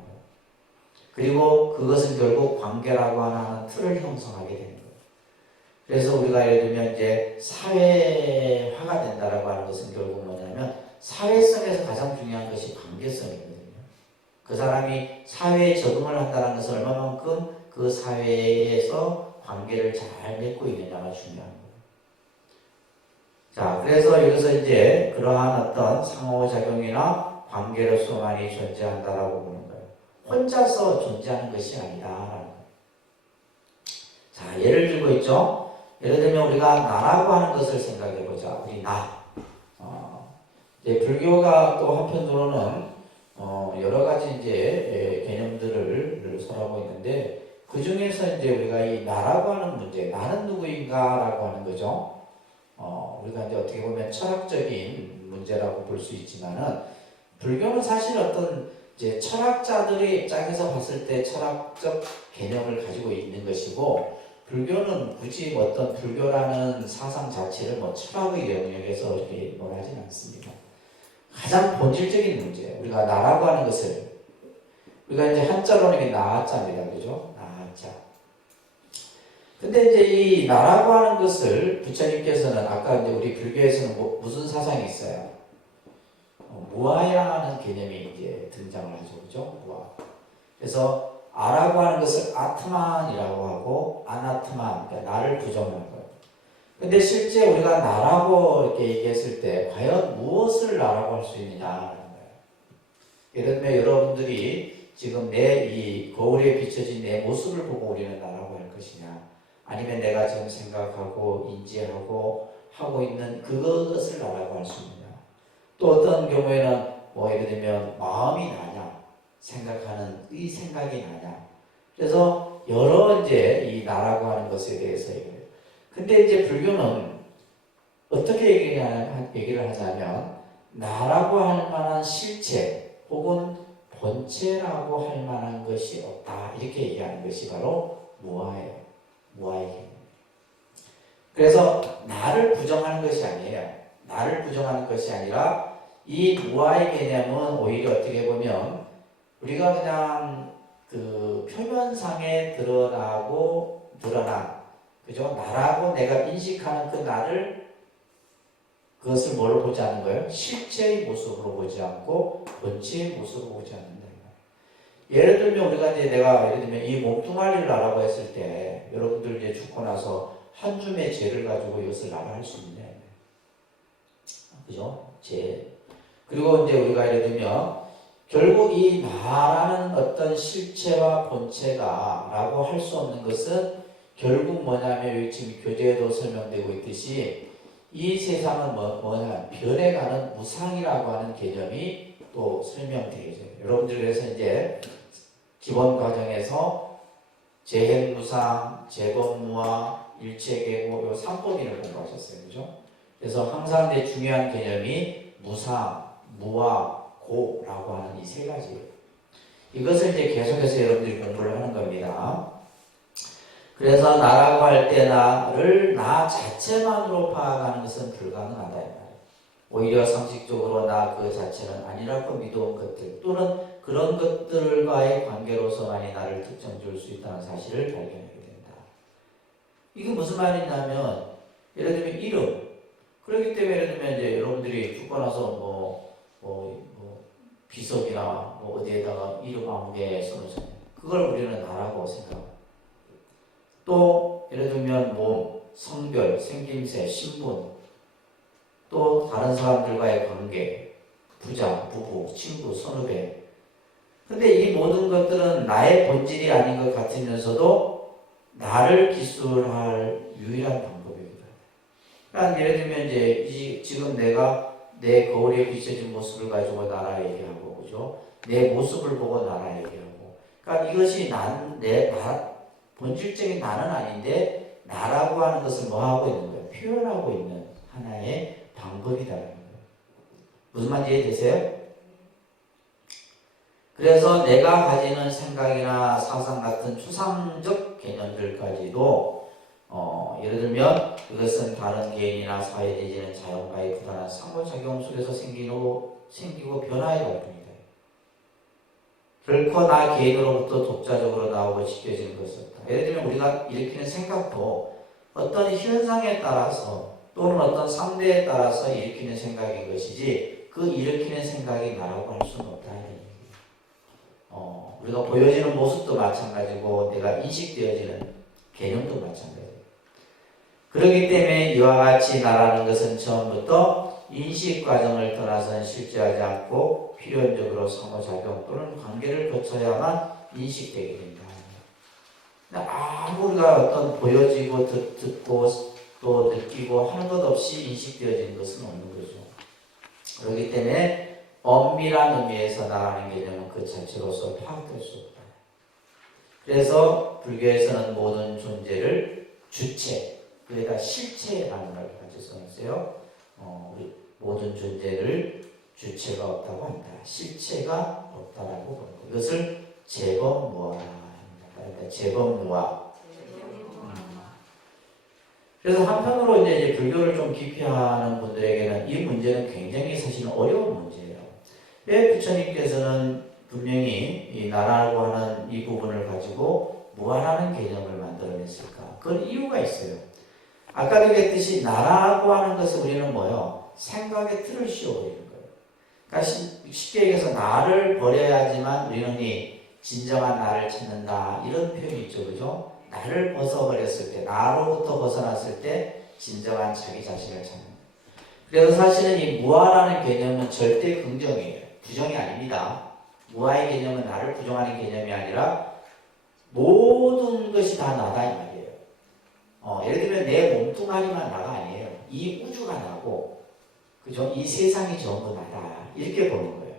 그리고 그것은 결국 관계라고 하는 틀을 형성하게 되는 거예요. 그래서 우리가 예를 들면 이제 사회화가 된다라고 하는 것은 결국 뭐냐면 사회성에서 가장 중요한 것이 관계성이거든요. 그 사람이 사회에 적응을 한다는 것은 얼마만큼 그 사회에서 관계를 잘 맺고 있느냐가 중요한 거예요. 자, 그래서 여기서 이제 그러한 어떤 상호작용이나 관계로서만이 존재한다라고 보는 거예요. 혼자서 존재하는 것이 아니다라는 거예요. 자, 예를 들고 있죠. 예를 들면 우리가 나라고 하는 것을 생각해 보자. 우리 나. 이제 불교가 또 한편으로는 여러 가지 이제 개념들을 설하고 있는데 그 중에서 이제 우리가 이 나라고 하는 문제, 나는 누구인가라고 하는 거죠. 우리가 이제 어떻게 보면 철학적인 문제라고 볼 수 있지만은 불교는 사실 어떤 이제 철학자들의 입장에서 봤을 때 철학적 개념을 가지고 있는 것이고 불교는 굳이 어떤 불교라는 사상 자체를 뭐 철학의 영역에서 이렇게 논하지는 않습니다. 가장 본질적인 문제, 우리가 나라고 하는 것을 우리가 이제 한자로는 이게 나자입니다, 그죠? 나자. 근데 이제 이 나라고 하는 것을 부처님께서는 아까 이제 우리 불교에서는 무슨 사상이 있어요? 무아라는 개념이 이제 등장을 하죠, 그죠? 무아. 그래서 아라고 하는 것을 아트만이라고 하고 아나트만, 그러니까 나를 부정하는 거예요. 근데 실제 우리가 나라고 이렇게 얘기했을 때 과연 무엇을 나라고 할 수 있느냐는 거예요. 예를 들면 여러분들이 지금 내 이 거울에 비춰진 내 모습을 보고 우리는 나라고 할 것이냐, 아니면 내가 지금 생각하고 인지하고 하고 있는 그것을 나라고 할 수 있느냐. 또 어떤 경우에는 뭐 예를 들면 마음이 나냐, 생각하는 이 생각이 나냐. 그래서 여러 이제 이 나라고 하는 것에 대해서 얘기해요. 근데 이제 불교는 어떻게 얘기를 하냐면 나라고 할 만한 실체 혹은 본체라고 할 만한 것이 없다. 이렇게 얘기하는 것이 바로 무아예요. 무아의 개념. 그래서 나를 부정하는 것이 아니에요. 나를 부정하는 것이 아니라 이 무아의 개념은 오히려 어떻게 보면 우리가 그냥 그 표면상에 드러난 그죠? 나라고 내가 인식하는 그 나를 그것을 뭐로 보지 않는 거예요? 실체의 모습으로 보지 않고 본체의 모습으로 보지 않는다. 예를 들면 우리가 이제 예를 들면 이 몸뚱아리를 나라고 했을 때 여러분들 이제 죽고 나서 한 줌의 죄를 가지고 이것을 나라할 수 있냐? 그죠? 죄. 그리고 이제 우리가 예를 들면 결국 이 나라는 어떤 실체와 본체가 라고 할 수 없는 것은 결국 뭐냐면 여기 지금 교재에도 설명되고 있듯이 이 세상은 뭐냐 변해가는 무상이라고 하는 개념이 또 설명되죠. 여러분들 그래서 이제 기본 과정에서 재행무상, 재범무아, 일체계고 요 3법인을 공부하셨어요. 그죠? 그래서 항상 이제 중요한 개념이 무상, 무아, 고라고 하는 이 세 가지예요. 이것을 이제 계속해서 여러분들이 공부를 하는 겁니다. 그래서 나라고 할 때 나를 나 자체만으로 파악하는 것은 불가능하다. 오히려 상식적으로 나 그 자체는 아니라고 믿어온 것들 또는 그런 것들과의 관계로서만이 나를 특정 지을 수 있다는 사실을 발견하게 된다. 이게 무슨 말이냐면 예를 들면 이름. 그렇기 때문에 예를 들면 이제 여러분들이 죽고 나서 비석이나 어디에다가 이름 아무개 써놓잖아요. 그걸 우리는 나라고 생각합니다. 또 예를 들면 성별, 생김새, 신분, 또 다른 사람들과의 관계, 부자, 부부, 친구, 선후배. 근데 이 모든 것들은 나의 본질이 아닌 것 같으면서도 나를 기술할 유일한 방법입니다. 그러니까 예를 들면 이제 지금 내가 내 거울에 비춰진 모습을 가지고 나라 얘기하고, 그죠? 내 모습을 보고 나라 얘기하고. 그러니까 이것이 본질적인 나는 아닌데 나라고 하는 것을 뭐 하고 있는 거예요? 표현하고 있는 하나의 방법이다라는 거예요. 무슨 말인지 이해되세요? 그래서 내가 가지는 생각이나 사상 같은 추상적 개념들까지도 예를 들면 이것은 다른 개인이나 사회 내지는 자연과의 부단한 상호작용 속에서 생기고 변화해 갈 뿐이다. 결코 나 개인으로부터 독자적으로 나오고 지켜지는 것이 없다. 예를 들면 우리가 일으키는 생각도 어떤 현상에 따라서 또는 어떤 상대에 따라서 일으키는 생각인 것이지 그 일으키는 생각이 나라고 할 수는 없다. 우리가 보여지는 모습도 마찬가지고 내가 인식되어지는 개념도 마찬가지예요. 그렇기 때문에 이와 같이 나라는 것은 처음부터 인식 과정을 떠나서는 실제하지 않고 필연적으로 상호작용 또는 관계를 거쳐야만 인식되게 된다. 아무 우리가 어떤 보여지고 듣고 또 느끼고 하는 것 없이 인식되어지는 것은 없는 거죠. 그렇기 때문에 엄밀한 의미에서 나라는 개념은 그 자체로서 파악될 수 없다. 그래서 불교에서는 모든 존재를 주체, 그에다 실체라는 걸 같이 써놨어요. 우리 모든 존재를 주체가 없다고 한다. 실체가 없다라고 보는 거. 이것을 재범무화입니다. 그러니까 재범무화. 그래서 한편으로 이제 불교를 좀 깊이 하는 분들에게는 이 문제는 굉장히 사실은 어려운 문제예요. 왜 부처님께서는 분명히 이 나라라고 하는 이 부분을 가지고 무한하는 개념을 만들어냈을까? 그건 이유가 있어요. 아까도 얘기했듯이 나라고 하는 것을 우리는 뭐요? 생각의 틀을 씌워버리는 거예요. 그러니까 쉽게 얘기해서 나를 버려야지만 우리는 이 진정한 나를 찾는다. 이런 표현이 있죠. 그죠? 나를 벗어버렸을 때, 나로부터 벗어났을 때 진정한 자기 자신을 찾는 거예요. 그래서 사실은 이 무아라는 개념은 절대 긍정이에요. 부정이 아닙니다. 무아의 개념은 나를 부정하는 개념이 아니라 모든 것이 다 나다 이 말이에요. 예를 들면 내 몸뚱아리만 나가 아니에요. 이 우주가 나고, 그죠? 이 세상이 전부 나다. 이렇게 보는 거예요.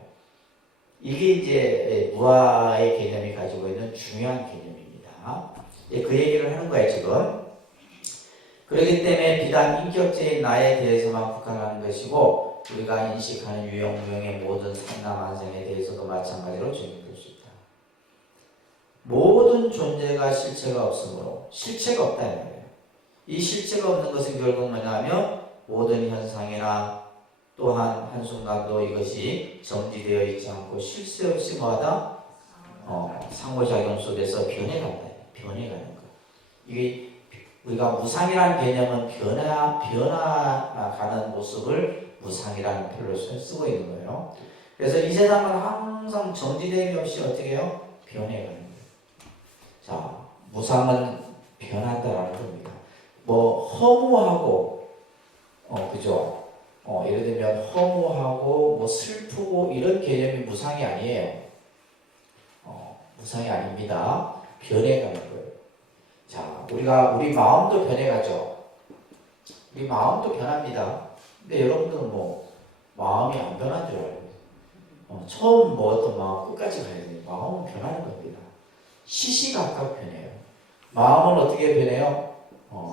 이게 이제 무아의 개념이 가지고 있는 중요한 개념입니다. 그 얘기를 하는 거예요, 지금. 그렇기 때문에 비단 인격체인 나에 대해서만 국한하는 것이고 우리가 인식하는 유형무형의 모든 산나만생에 대해서도 마찬가지로 적용될 수 있다. 모든 존재가 실체가 없으므로 실체가 없다는 거예요. 이 실체가 없는 것은 결국 뭐냐면 모든 현상이나 또한 한순간도 이것이 정지되어 있지 않고 쉴 새 없이 뭐하다? 상호작용 속에서 변해간다. 변해가는 거. 이게 우리가 무상이라는 개념은 변화가는 모습을 무상이라는 표현을 쓰고 있는 거예요. 그래서 이 세상은 항상 정지됨이 없이 어떻게 해요? 변해가는 거예요. 자, 무상은 변한다라는 겁니다. 뭐 허무하고, 그죠? 예를 들면 허무하고 뭐 슬프고 이런 개념이 무상이 아니에요. 무상이 아닙니다. 변해가는 거예요. 자, 우리 마음도 변해가죠. 우리 마음도 변합니다. 근데 여러분들은 뭐 마음이 안 변한 줄 알아요. 처음 먹었던 마음 끝까지 가야 돼요. 마음은 변하는 겁니다. 시시각각 변해요. 마음은 어떻게 변해요?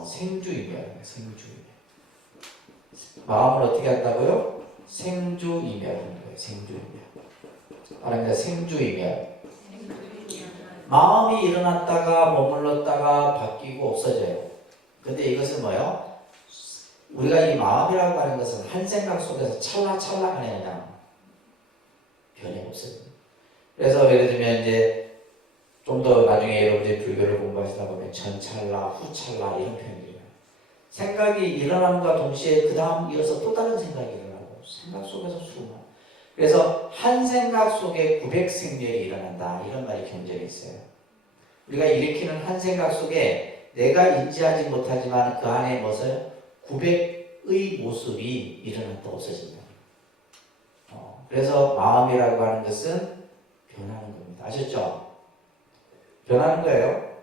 생주이멸, 생주이멸. 마음을 어떻게 한다고요? 생주이멸하는 거예요. 생주이멸. 말합니다. 생주이멸. 마음이 일어났다가 머물렀다가 바뀌고 없어져요. 근데 이것은 뭐예요? 우리가 이 마음이라고 하는 것은 한 생각 속에서 찰나찰나 안에 그냥 변이 없어요. 그래서 예를 들면 이제 좀 더 나중에 여러분들이 불교를 공부하시다 보면 전찰나, 후찰나 이런 표현들이에요. 생각이 일어남과 동시에 그 다음 이어서 또 다른 생각이 일어나고 생각 속에서 수많아. 그래서 한 생각 속에 900생멸이 일어난다. 이런 말이 경전에 있어요. 우리가 일으키는 한 생각 속에 내가 인지하지 못하지만 그 안에 무엇을 900의 모습이 일어났다 없어진다. 그래서 마음이라고 하는 것은 변하는 겁니다. 아셨죠? 변하는 거예요.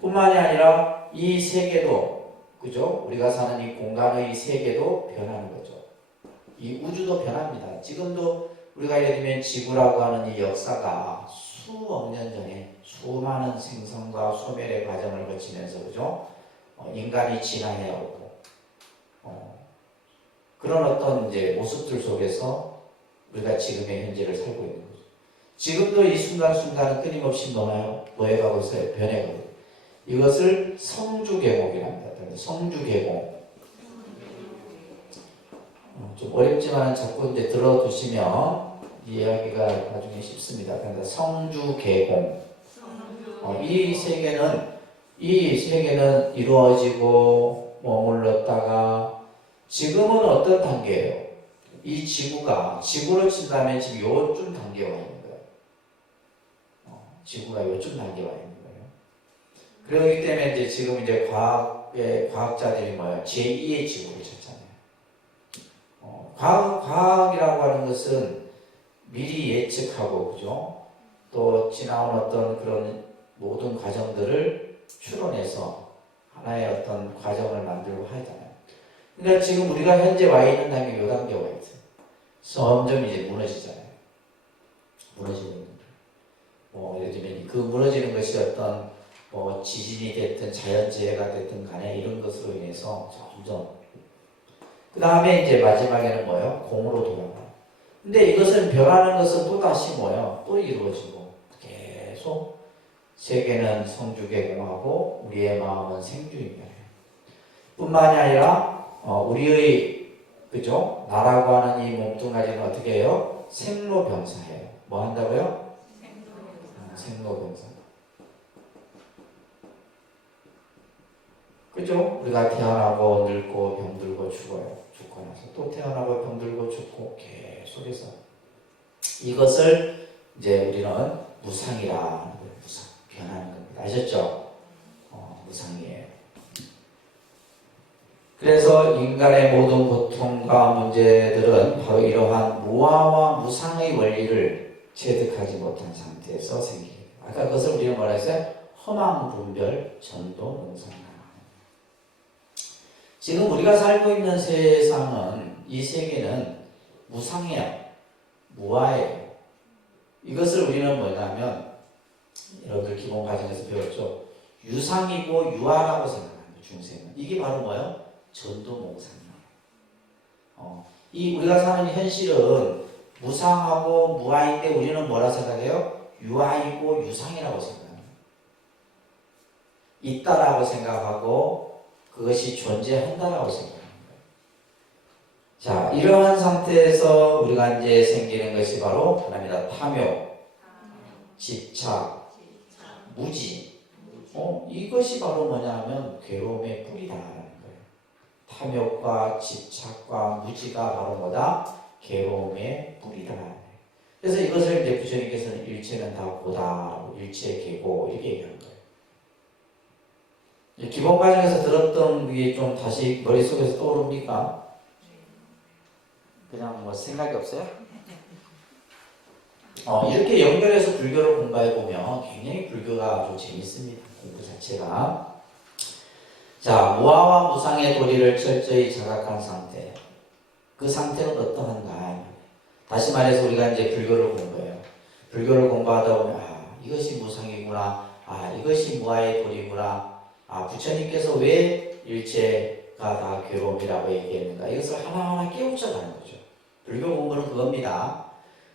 뿐만이 아니라 이 세계도, 그죠? 우리가 사는 이 공간의 이 세계도 변하는 거죠. 이 우주도 변합니다. 지금도 우리가 예를 들면 지구라고 하는 이 역사가 수억 년 전에 수많은 생성과 소멸의 과정을 거치면서 그죠? 인간이 진화해 오고 그런 어떤 이제 모습들 속에서 우리가 지금의 현재를 살고 있는 거죠. 지금도 이 순간순간은 끊임없이 뭐해가고 있어요? 변해가고 있어요. 이것을 성주계곡이랍니다. 성주계곡. 좀 어렵지만 자꾸 이제 들어두시면 이야기가 나중에 쉽습니다. 그러니까 성주계공. 이 세계는 이루어지고 머물렀다가 지금은 어떤 단계예요? 이 지구로 친다면 지금 요쯤 단계가 있는 거예요. 지구가 요쯤 단계가 있는 거예요. 그렇기 때문에 이제 지금 이제 과학자들이 뭐예요? 제2의 지구를 찾잖아요. 과학이라고 하는 것은 미리 예측하고, 그죠? 또 지나온 어떤 그런 모든 과정들을 추론해서 하나의 어떤 과정을 만들고 하잖아요. 그러니까 지금 우리가 현재 와 있는 단계, 요 단계가 있어요. 점점 이제 무너지잖아요. 무너지는 예를 들면 그 무너지는 것이 어떤 지진이 됐든 자연재해가 됐든 간에 이런 것으로 인해서 점점 그 다음에 이제 마지막에는 뭐예요? 공으로 돌아가요. 근데 이것은 변하는 것은 또 다시 뭐예요? 또 이루어지고 계속 세계는 성주계공하고 우리의 마음은 생주인멸이에요. 뿐만이 아니라 우리의 그죠? 나라고 하는 이 몸뚱아리는 어떻게 해요? 생로병사해요. 뭐 한다고요? 생로병사. 그죠? 우리가 태어나고 늙고 병들고 죽어요. 죽고 나서 또 태어나고 병들고 죽고 계속해서 이것을 이제 우리는 무상이라 하는 거예요. 무상. 변하는 겁니다. 아셨죠? 무상이에요. 그래서 인간의 모든 고통과 문제들은 바로 이러한 무아와 무상의 원리를 체득하지 못한 상태에서 생기게 돼요. 아까 그것을 우리는 뭐라 했어요? 허망 분별 전도 농상. 지금 우리가 살고 있는 세상은 이 세계는 무상해요. 무아해요. 이것을 우리는 뭐냐면 여러분들 기본 과정에서 배웠죠. 유상이고 유아라고 생각합니다. 중생은. 이게 바로 뭐예요? 전도몽상이에요. 이 우리가 사는 현실은 무상하고 무아인데 우리는 뭐라 생각해요? 유아이고 유상이라고 생각합니다. 있다라고 생각하고 그것이 존재한다라고 생각합니다. 자, 이러한 상태에서 우리가 이제 생기는 것이 바로 하나입니다. 탐욕, 집착, 무지. 이것이 바로 뭐냐면 괴로움의 뿌리다라는 거예요. 탐욕과 집착과 무지가 바로 뭐다? 괴로움의 뿌리다. 그래서 이것을 이제 부처님께서는 일체는 다 고다, 일체 계고 이렇게 얘기하는 거예요. 기본 과정에서 들었던 게 좀 다시 머릿속에서 떠오릅니까? 그냥 뭐 생각이 없어요? 이렇게 연결해서 불교를 공부해보면 굉장히 불교가 아주 재밌습니다. 공부 자체가. 자, 무아와 무상의 도리를 철저히 자각한 상태. 그 상태는 어떠한가? 다시 말해서 우리가 이제 불교를 공부해요. 불교를 공부하다 보면, 이것이 무상이구나. 이것이 무아의 도리구나. 부처님께서 왜 일체가 다 괴로움이라고 얘기했는가? 이것을 하나하나 깨우쳐가는 거죠. 불교 공부는 그겁니다.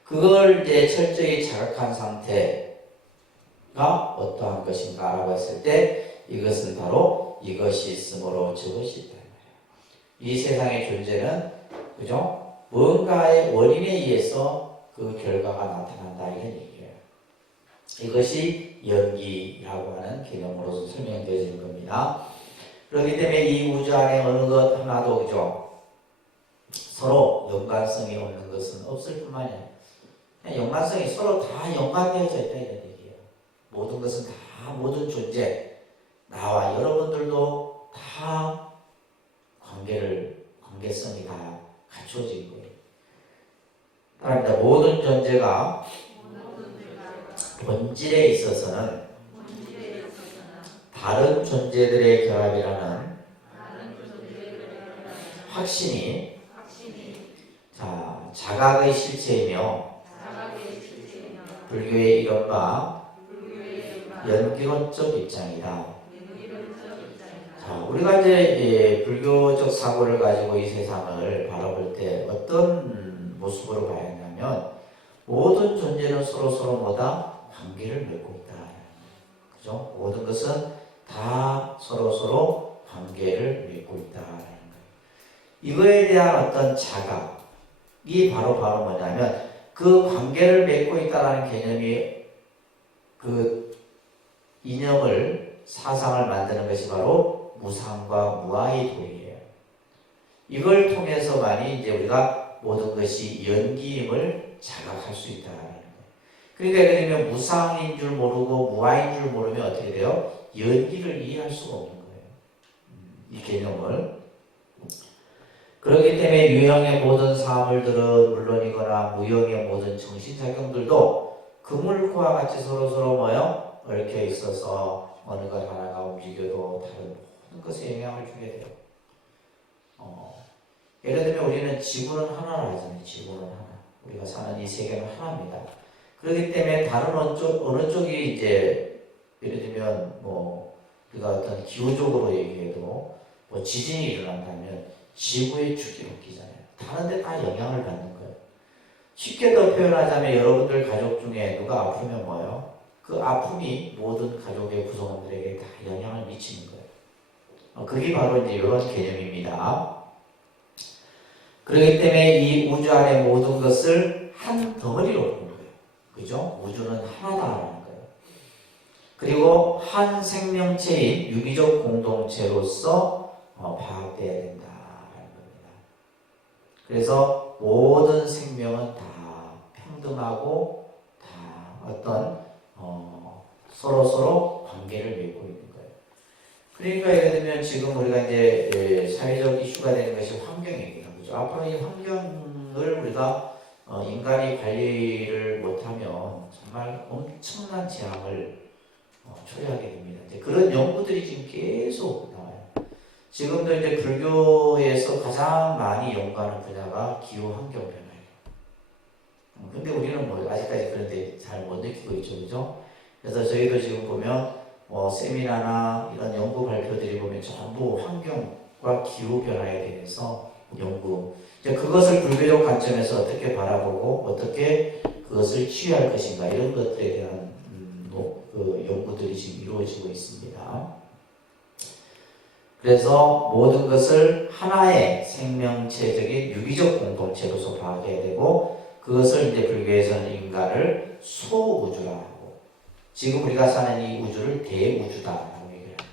그걸 이제 철저히 자각한 상태가 어떠한 것인가라고 했을 때 이것은 바로 이것이 있으므로 저것이 있다. 이 세상의 존재는 그죠? 뭔가의 원인에 의해서 그 결과가 나타난다 이런 얘기예요. 이것이 연기라고 하는 개념으로서 설명되어지는 겁니다. 그렇기 때문에 이 우주 안에 어느 것 하나도 그죠? 서로 연관성이 없는 것은 없을 뿐만이 아니라 연관성이 서로 다 연관되어져 있다 이런 얘기예요. 모든 것은 다 모든 존재 나와 여러분들도 다 관계성이 다 갖추어진 거예요. 따라합니다. 모든 존재가 본질에 있어서는 다른 존재들의 결합이라는 확신이 자각의 실체이며 불교의 이른바 연기론적 입장이다. 자, 우리가 이제 불교적 사고를 가지고 이 세상을 바라볼 때 어떤 모습으로 봐야 하냐면 모든 존재는 서로 뭐다? 관계를 맺고 있다. 그죠? 모든 것은 다 서로 관계를 맺고 있다라는 거예요. 이거에 대한 어떤 자각이 바로 뭐냐면 그 관계를 맺고 있다라는 개념이 그 이념을 사상을 만드는 것이 바로 무상과 무아의 도리예요. 이걸 통해서만이 이제 우리가 모든 것이 연기임을 자각할 수 있다라는 거예요. 그러니까 예를 들면 무상인 줄 모르고 무아인 줄 모르면 어떻게 돼요? 연기를 이해할 수가 없는 거예요. 이 개념을. 그렇기 때문에 유형의 모든 사물들은 물론이거나 무형의 모든 정신작용들도 그물과 같이 서로 뭐요? 얽혀 있어서 어느 것 하나가 움직여도 다른 모든 것에 영향을 주게 돼요. 예를 들면 우리는 지구는 하나라 하잖아요. 지구는 하나. 우리가 사는 이 세계는 하나입니다. 그렇기 때문에 다른 어느 쪽이 이제 예를 들면 뭐 우리가 어떤 기후적으로 얘기해도 뭐 지진이 일어난다면 지구의 축이 바뀌잖아요. 다른 데 다 영향을 받는 거예요. 쉽게 더 표현하자면 여러분들 가족 중에 누가 아프면 뭐예요? 그 아픔이 모든 가족의 구성원들에게 다 영향을 미치는 거예요. 그게 바로 이제 이런 개념입니다. 그렇기 때문에 이 우주 안의 모든 것을 한 덩어리로 보는 거예요. 그죠? 우주는 하나다라는 거예요. 그리고 한 생명체인 유기적 공동체로서 파악돼야 된다라는 겁니다. 그래서 모든 생명은 다 평등하고 다 어떤 서로 관계를 맺고 있는 거예요. 그러니까 예를 들면 지금 우리가 이제 사회적 이슈가 되는 것이 환경입니다. 그죠? 앞으로 이 환경을 우리가 인간이 관리를 못하면 정말 엄청난 재앙을 초래하게 됩니다. 이제 그런 연구들이 지금 계속 나와요. 지금도 이제 불교에서 가장 많이 연구하는 분야가 기후 환경 변화예요. 근데 우리는 뭐 아직까지 그런데 잘 못 느끼고 있죠, 그죠? 그래서 저희도 지금 보면 세미나나 이런 연구 발표들이 보면 전부 환경과 기후 변화에 대해서 연구. 이제 그것을 불교적 관점에서 어떻게 바라보고 어떻게 그것을 치유할 것인가 이런 것들에 대한 그 연구들이 지금 이루어지고 있습니다. 그래서 모든 것을 하나의 생명체적인 유기적 공동체로서 파악해야 되고 그것을 이제 불교에서는 인간을 소우주라 하고 지금 우리가 사는 이 우주를 대우주다라고 얘기를 합니다.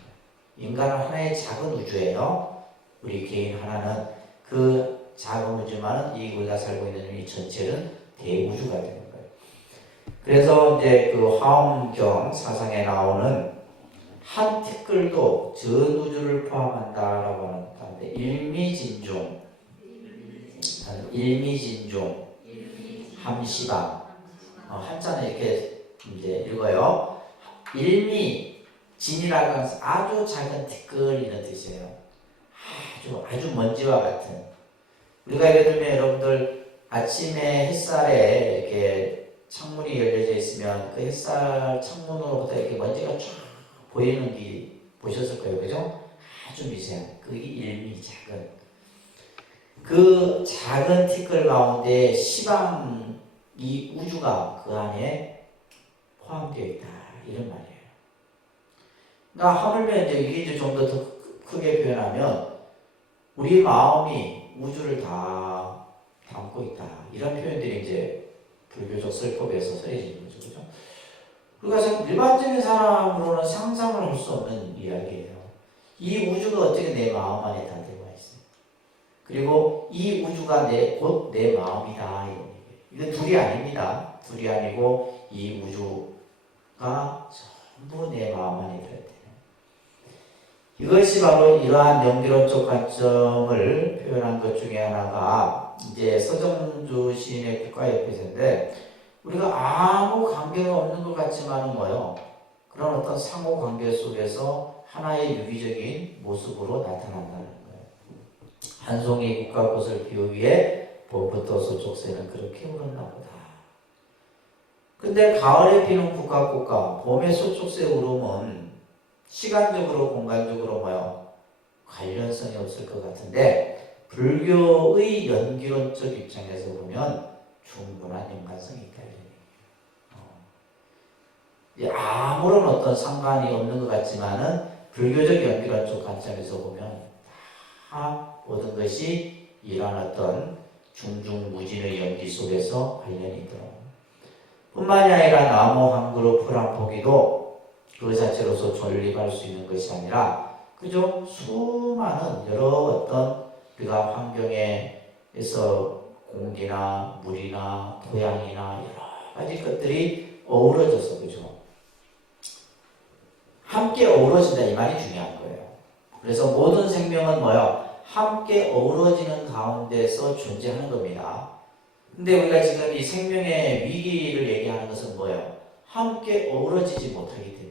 인간은 하나의 작은 우주예요. 우리 개인 하나는 그 작은 우주만은 이 우리가 살고 있는 이 전체는 대우주가 되는 거예요. 그래서 이제 그 화엄경 사상에 나오는 한 티끌도 전 우주를 포함한다라고 하는 건데 일미진중 함시방 한자는 이렇게 이제 읽어요. 일미진이라고 하면 아주 작은 티끌 이런 뜻이에요. 아주 먼지와 같은. 우리가 예를 들면 여러분들 아침에 햇살에 이렇게 창문이 열려져 있으면 그 햇살 창문으로부터 이렇게 먼지가 쫙 보이는 게 보셨을 거예요, 그죠? 아주 미세한 그게 일미 작은 그 작은 티끌 가운데 시방 이 우주가 그 안에 포함되어 있다 이런 말이에요. 그러니까 하물며 이제 이게 이제 좀 더 크게 표현하면 우리 마음이 우주를 다 담고 있다 이런 표현들이 이제 불교적 설법에서 쓰여지는 거죠, 그죠? 그러니까 일반적인 사람으로는 상상을 할 수 없는 이야기예요. 이 우주가 어떻게 내 마음 안에 다 들어가 있어요. 그리고 이 우주가 곧 내 마음이다 이런 얘기예요. 이건 둘이 아닙니다. 둘이 아니고 이 우주가 전부 내 마음 안에 들어있대요. 이것이 바로 이러한 연기론적 관점을 표현한 것 중에 하나가 이제 서정주 시인의 국가협회인데 우리가 아무 관계가 없는 것 같지만은 뭐요? 그런 어떤 상호 관계 속에서 하나의 유기적인 모습으로 나타난다는 거예요. 한 송이 국화꽃을 피우기에 봄부터 서쪽새는 그렇게 울었나 보다. 근데 가을에 피는 북각꽃과 봄의 소촉새 울음은 시간적으로 공간적으로 뭐요? 관련성이 없을 것 같은데 불교의 연기론적 입장에서 보면 충분한 연관성이 있다. 아무런 어떤 상관이 없는 것 같지만은 불교적 연기론적 관점에서 보면 다 모든 것이 이러한 어떤 중중무진의 연기 속에서 관련이 있더라고요. 뿐만이 아니라 나무 한 그루 풀 한 포기도 그 자체로서 존립할 수 있는 것이 아니라 그죠? 수많은 여러 어떤 우리가 환경에서 공기나 물이나 토양이나 여러 가지 것들이 어우러져서 그죠? 함께 어우러진다 이 말이 중요한 거예요. 그래서 모든 생명은 뭐요? 함께 어우러지는 가운데서 존재하는 겁니다. 근데 우리가 지금 이 생명의 위기를 얘기하는 것은 뭐예요? 함께 어우러지지 못하기 때문이에요.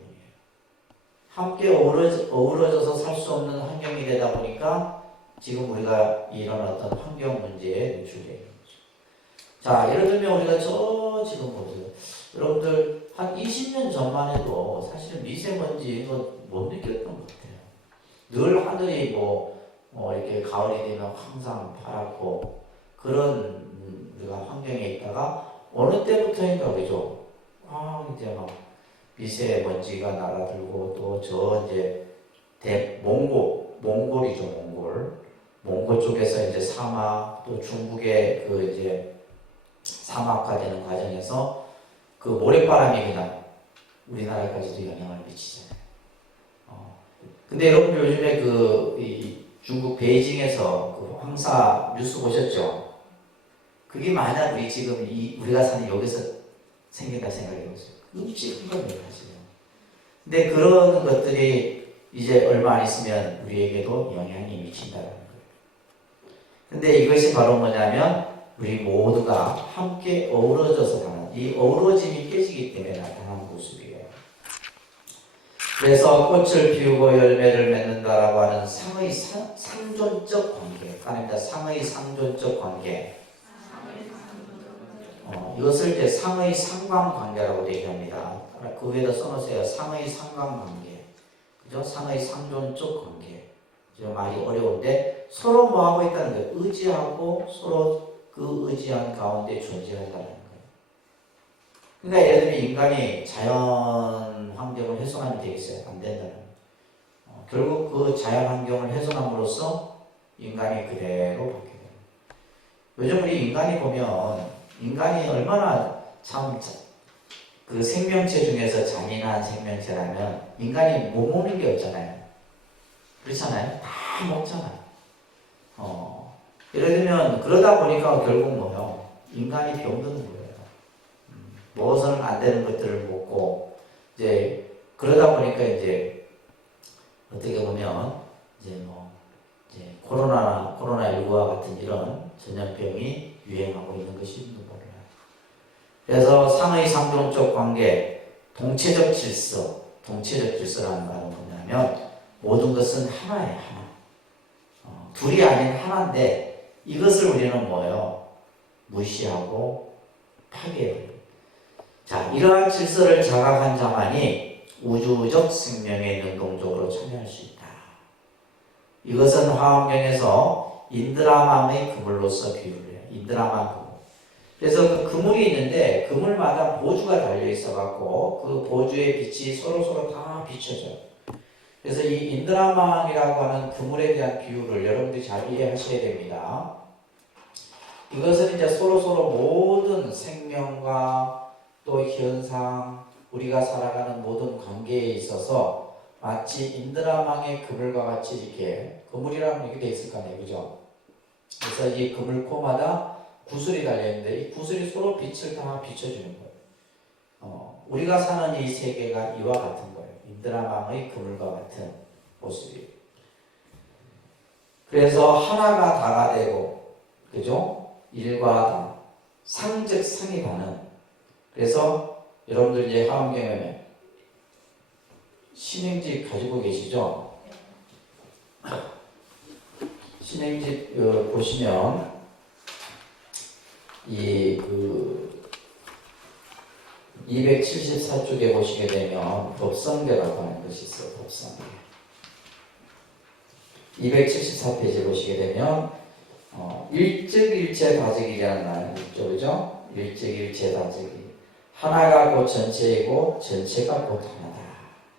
함께 어우러져서 살 수 없는 환경이 되다 보니까 지금 우리가 이런 어떤 환경 문제에 노출되어 있는 거죠. 자, 예를 들면 우리가 지금 보세요. 여러분들 한 20년 전만 해도 사실은 미세먼지 못 느꼈던 것 같아요. 늘 하늘이 이렇게 가을이 되면 항상 파랗고 그런 우리가 환경에 있다가 어느 때부터인가 그죠? 이제 막 미세먼지가 날아들고 또 이제 몽골이죠, 몽골 쪽에서 이제 사막 또 중국의 그 이제 사막화되는 과정에서 그 모래바람이 그냥 우리나라까지도 영향을 미치잖아요. 근데 여러분들 요즘에 이 중국 베이징에서 그 황사 뉴스 보셨죠? 그게 만약 우리가 사는 여기서 생긴다 생각해보세요. 끔찍한 겁니다, 사실은. 근데 그런 것들이 이제 얼마 안 있으면 우리에게도 영향이 미친다는 거예요. 근데 이것이 바로 뭐냐면 우리 모두가 함께 어우러져서 사는 이 어우러짐이 깨지기 때문에 나타나는 모습이에요. 그래서 꽃을 피우고 열매를 맺는다라고 하는 상의 상존적 관계, 아닙니다. 상의 상존적 관계. 이것을 이제 상의 상관관계라고 얘기합니다. 그 위에다 써놓으세요. 상의 상관관계. 그죠? 상의 상존적 관계. 좀 말이 어려운데 서로 뭐 하고 있다는 거예요. 의지하고 서로 그 의지한 가운데 존재한다는 거예요. 그러니까 예를 들면 인간이 자연 환경을 훼손하면 되겠어요? 안 된다는 거예요. 결국 그 자연 환경을 훼손함으로써 인간이 그대로 바뀌게 돼요. 요즘 우리 인간이 보면 인간이 얼마나 그 생명체 중에서 잔인한 생명체라면 인간이 못 먹는 게 없잖아요. 그렇잖아요? 다 먹잖아요. 예를 들면 그러다 보니까 결국 뭐요? 인간이 병드는 거예요. 먹어서는 안 되는 것들을 먹고 이제 그러다 보니까 이제 어떻게 보면 이제 코로나19와 같은 이런 전염병이 유행하고 있는 것이 몰라요. 그래서 상의 상존적 관계, 동체적 질서라는 말은 뭐냐면 모든 것은 하나예요, 하나. 둘이 아닌 하나인데 이것을 우리는 뭐예요? 무시하고 파괴해요. 자, 이러한 질서를 자각한 자만이 우주적 생명에 능동적으로 참여할 수 있다. 이것은 화엄경에서 인드라망의 그물로서 비유를 해요. 인드라망 그물. 그래서 그 그물이 있는데 그물마다 보주가 달려 있어갖고 그 보주의 빛이 서로 다 비춰져요. 그래서 이 인드라망이라고 하는 그물에 대한 비유를 여러분들이 잘 이해하셔야 됩니다. 이것은 이제 서로 모든 생명과 또 현상, 우리가 살아가는 모든 관계에 있어서 마치 인드라망의 그물과 같이 이렇게, 그물이라면 이렇게 돼 있을 거 아니에요, 그죠? 그래서 이 그물코마다 구슬이 달려있는데 이 구슬이 서로 빛을 다 비춰주는 거예요. 우리가 사는 이 세계가 이와 같은 거예요. 인드라망의 그물과 같은 모습이에요. 그래서 하나가 다가 되고, 그죠? 일과 다, 상즉 상이 가는. 그래서 여러분들 이제 화엄경에 신행집 가지고 계시죠? 신행집 보시면 274쪽에 보시게 되면 법성계라고 하는 것이 있어요. 법성계. 274페이지 보시게 되면 일적일체다적이라는 말 있죠. 그죠? 일적일체다적이. 하나가 곧 전체이고 전체가 곧 하나다.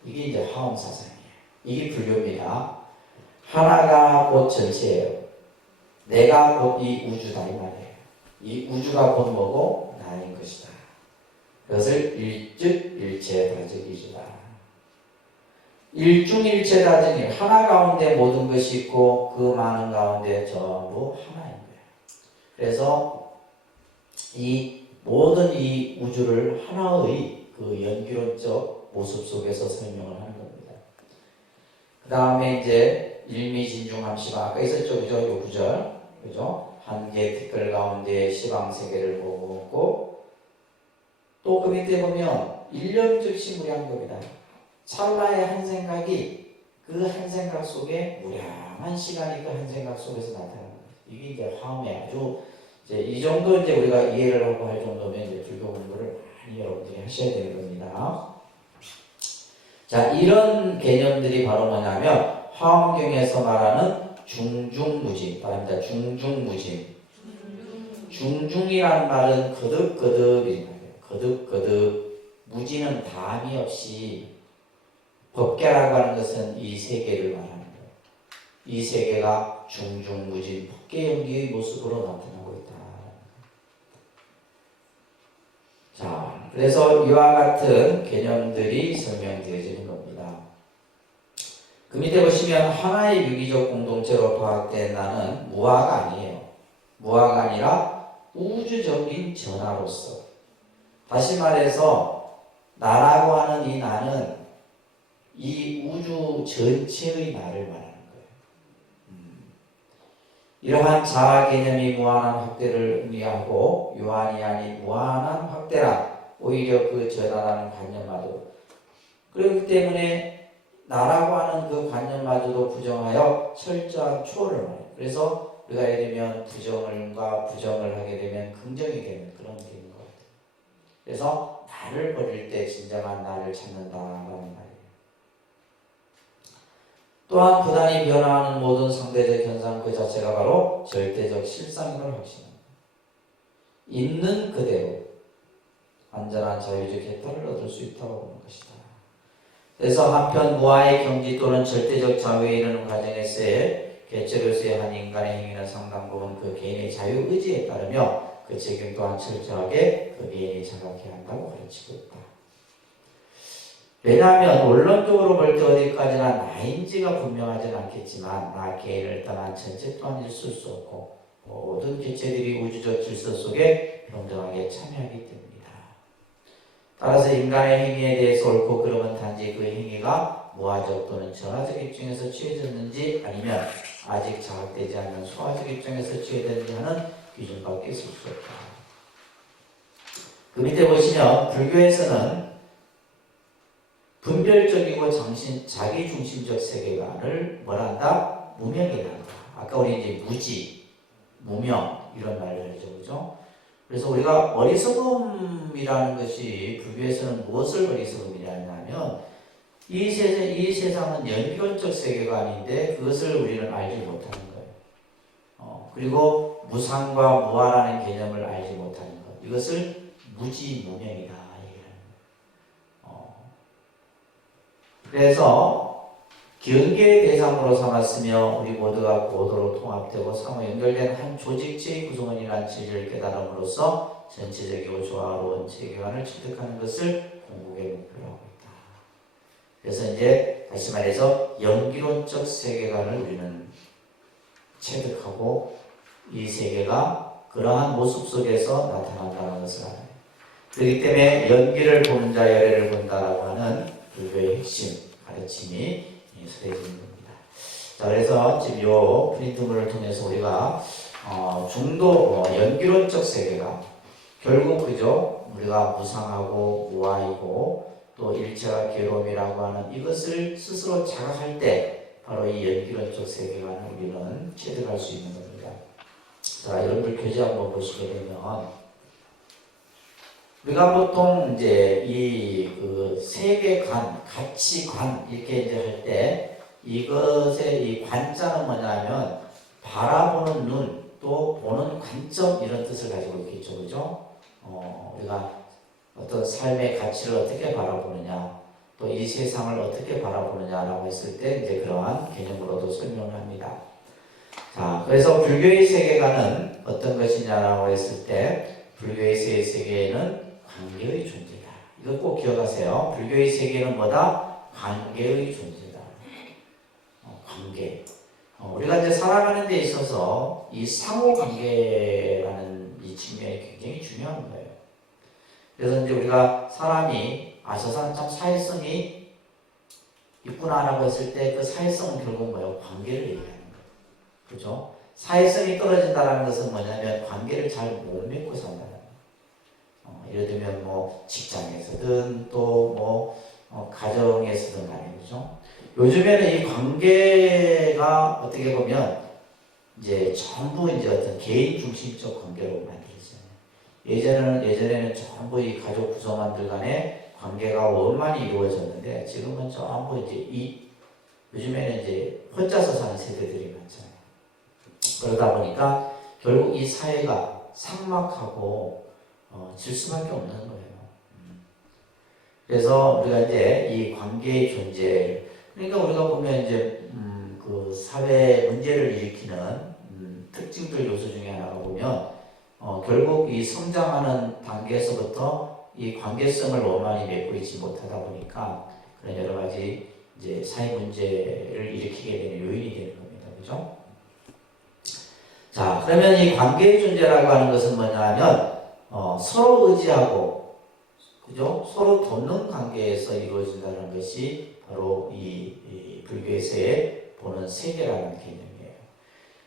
이게 이제 화엄사상이에요. 이게 불교입니다. 하나가 곧 전체예요. 내가 곧 이 우주다 이 말이에요. 이 우주가 곧 뭐고 나인 것이다. 그것을 일즉일체다적이다. 일중일체다적이 하나 가운데 모든 것이 있고 그 많은 가운데 전부 하나인 거예요. 그래서 이 모든 이 우주를 하나의 그 연기론적 모습 속에서 설명을 하는 겁니다. 그 다음에 이제 일미진중함시방 아까 있었죠, 그죠? 요 구절, 그죠? 한계 특별 가운데 시방세계를 보고 또 그 밑에 보면 일념 즉시 무량한 겁니다. 찰나의 한 생각이 그 한 생각 속에 무량한 시간이 그 한 생각 속에서 나타나는 거예요. 이게 이제 화엄의 아주 이제 이 정도 이제 우리가 이해를 하고 할 정도면 이제 불교 공부를 많이 여러분들이 하셔야 되는 겁니다. 자, 이런 개념들이 바로 뭐냐면 화엄경에서 말하는 중중무진 말입니다. 중중무진. 중중이라는 말은 거듭거듭이 말이에요. 거듭거듭. 무진은 담이 없이. 법계라고 하는 것은 이 세계를 말하는 거예요. 이 세계가 중중무진 법계연기의 모습으로 나타나고 있다. 자, 그래서 이와 같은 개념들이 설명되어지는 겁니다. 그 밑에 보시면 하나의 유기적 공동체로 파악된 나는 무아가 아니에요. 무아가 아니라 우주적인 전하로서. 다시 말해서 나라고 하는 이 나는 이 우주 전체의 나를 말하는 거예요. 이러한 자아 개념이 무한한 확대를 의미하고 유한이 아닌 무한한 확대라 오히려 그 전하라는 관념마저 그렇기 때문에 나라고 하는 그 관념마저도 부정하여 철저한 초월을 말해요. 그래서 우리가 예를 들면 부정과 부정을 하게 되면 긍정이 되는 그런 게 있는 것 같아요. 그래서 나를 버릴 때 진정한 나를 찾는다라는 말이에요. 또한 부단히 변화하는 모든 상대적 현상 그 자체가 바로 절대적 실상임을 확신합니다. 있는 그대로 완전한 자유적 해탈을 얻을 수 있다고 보는 것이다. 그래서 한편 무아의 경지 또는 절대적 자유에 이르는 과정에서의 개체로서의 한 인간의 행위는 상당 부분 그 개인의 자유의지에 따르며 그 책임 또한 철저하게 그 개인이 자각해야 한다고 가르치고 있다. 왜냐하면 원론적으로 볼 때 어디까지나 나인지가 분명하진 않겠지만 나 개인을 떠난 전체 또한 있을 수 없고 모든 개체들이 우주적 질서 속에 평등하게 참여하기 때문이다. 따라서 인간의 행위에 대해서 옳고 그름은 단지 그 행위가 무아적 또는 전화적 입장에서 취해졌는지 아니면 아직 자각되지 않는 소아적 입장에서 취해졌는지 하는 기준밖에 있을 수 없다. 그 밑에 보시면 불교에서는 분별적이고 자기중심적 세계관을 뭐란다? 무명이란다. 아까 우리 이제 무지, 무명 이런 말을 하죠, 그죠? 그래서 우리가 어리석음이라는 것이 불교에서는 무엇을 어리석음이냐면 이 세상은 연결적 세계관인데 그것을 우리는 알지 못하는 거예요. 그리고 무상과 무아라는 개념을 알지 못하는 것. 이것을 무지무명이다. 그래서 경계의 대상으로 삼았으며 우리 모두가 고도로 통합되고 상호 연결된 한 조직체의 구성원이라는 진리를 깨달음으로써 전체적이고 조화로운 세계관을 습득하는 것을 궁극의 목표로 하고 있다. 그래서 이제 다시 말해서 연기론적 세계관을 우리는 체득하고 이 세계가 그러한 모습 속에서 나타난다는 것을 알아요. 그렇기 때문에 연기를 보는 자 열애를 본다라고 하는 불교의 핵심 가르침이 서해지는 겁니다. 자, 그래서 지금 이 프린트물을 통해서 우리가 중도 연기론적 세계가 결국 그죠? 우리가 무상하고 무아이고 또 일체와 괴로움이라고 하는 이것을 스스로 자각할 때 바로 이 연기론적 세계관을 우리는 체득할 수 있는 겁니다. 자, 여러분들 교재 한번 보시게 되면 우리가 보통 이제 이 그 세계관, 가치관 이렇게 이제 할 때 이것의 이 관자는 뭐냐면 바라보는 눈, 또 보는 관점 이런 뜻을 가지고 있겠죠, 그죠? 우리가 어떤 삶의 가치를 어떻게 바라보느냐, 또 이 세상을 어떻게 바라보느냐라고 했을 때 이제 그러한 개념으로도 설명을 합니다. 자, 그래서 불교의 세계관은 어떤 것이냐라고 했을 때 불교의 세계에는 관계의 존재다. 이거 꼭 기억하세요. 불교의 세계는 뭐다? 관계의 존재다. 관계. 우리가 이제 살아가는 데 있어서 이 상호관계라는 이 측면이 굉장히 중요한 거예요. 그래서 이제 우리가 사람이 저 사람 참 사회성이 있구나라고 했을 때 그 사회성은 결국 뭐예요? 관계를 얘기하는 거예요. 그렇죠? 사회성이 떨어진다는 것은 뭐냐면 관계를 잘 못 맺고 산다는 거예요. 예를 들면 뭐 직장에서든 또 뭐 가정에서든 간에 그렇죠? 요즘에는 이 관계가 어떻게 보면 이제 전부 이제 어떤 개인 중심적 관계로 만들어지잖아요. 예전에는 전부 이 가족 구성원들 간에 관계가 원만히 이루어졌는데 지금은 전부 이제 요즘에는 이제 혼자서 사는 세대들이 많잖아요. 그러다 보니까 결국 이 사회가 삭막하고 질 수밖에 없는 거예요. 그래서 우리가 이제 이 관계의 존재, 그러니까 우리가 보면 이제 그 사회 문제를 일으키는 특징들 요소 중에 하나가 보면 결국 이 성장하는 단계에서부터 이 관계성을 원만히 맺고 있지 못하다 보니까 그런 여러 가지 이제 사회 문제를 일으키게 되는 요인이 되는 겁니다. 그죠? 자, 그러면 이 관계의 존재라고 하는 것은 뭐냐면 서로 의지하고 그죠? 서로 돕는 관계에서 이루어진다는 것이 바로 이 불교에서의 보는 세계라는 개념이에요.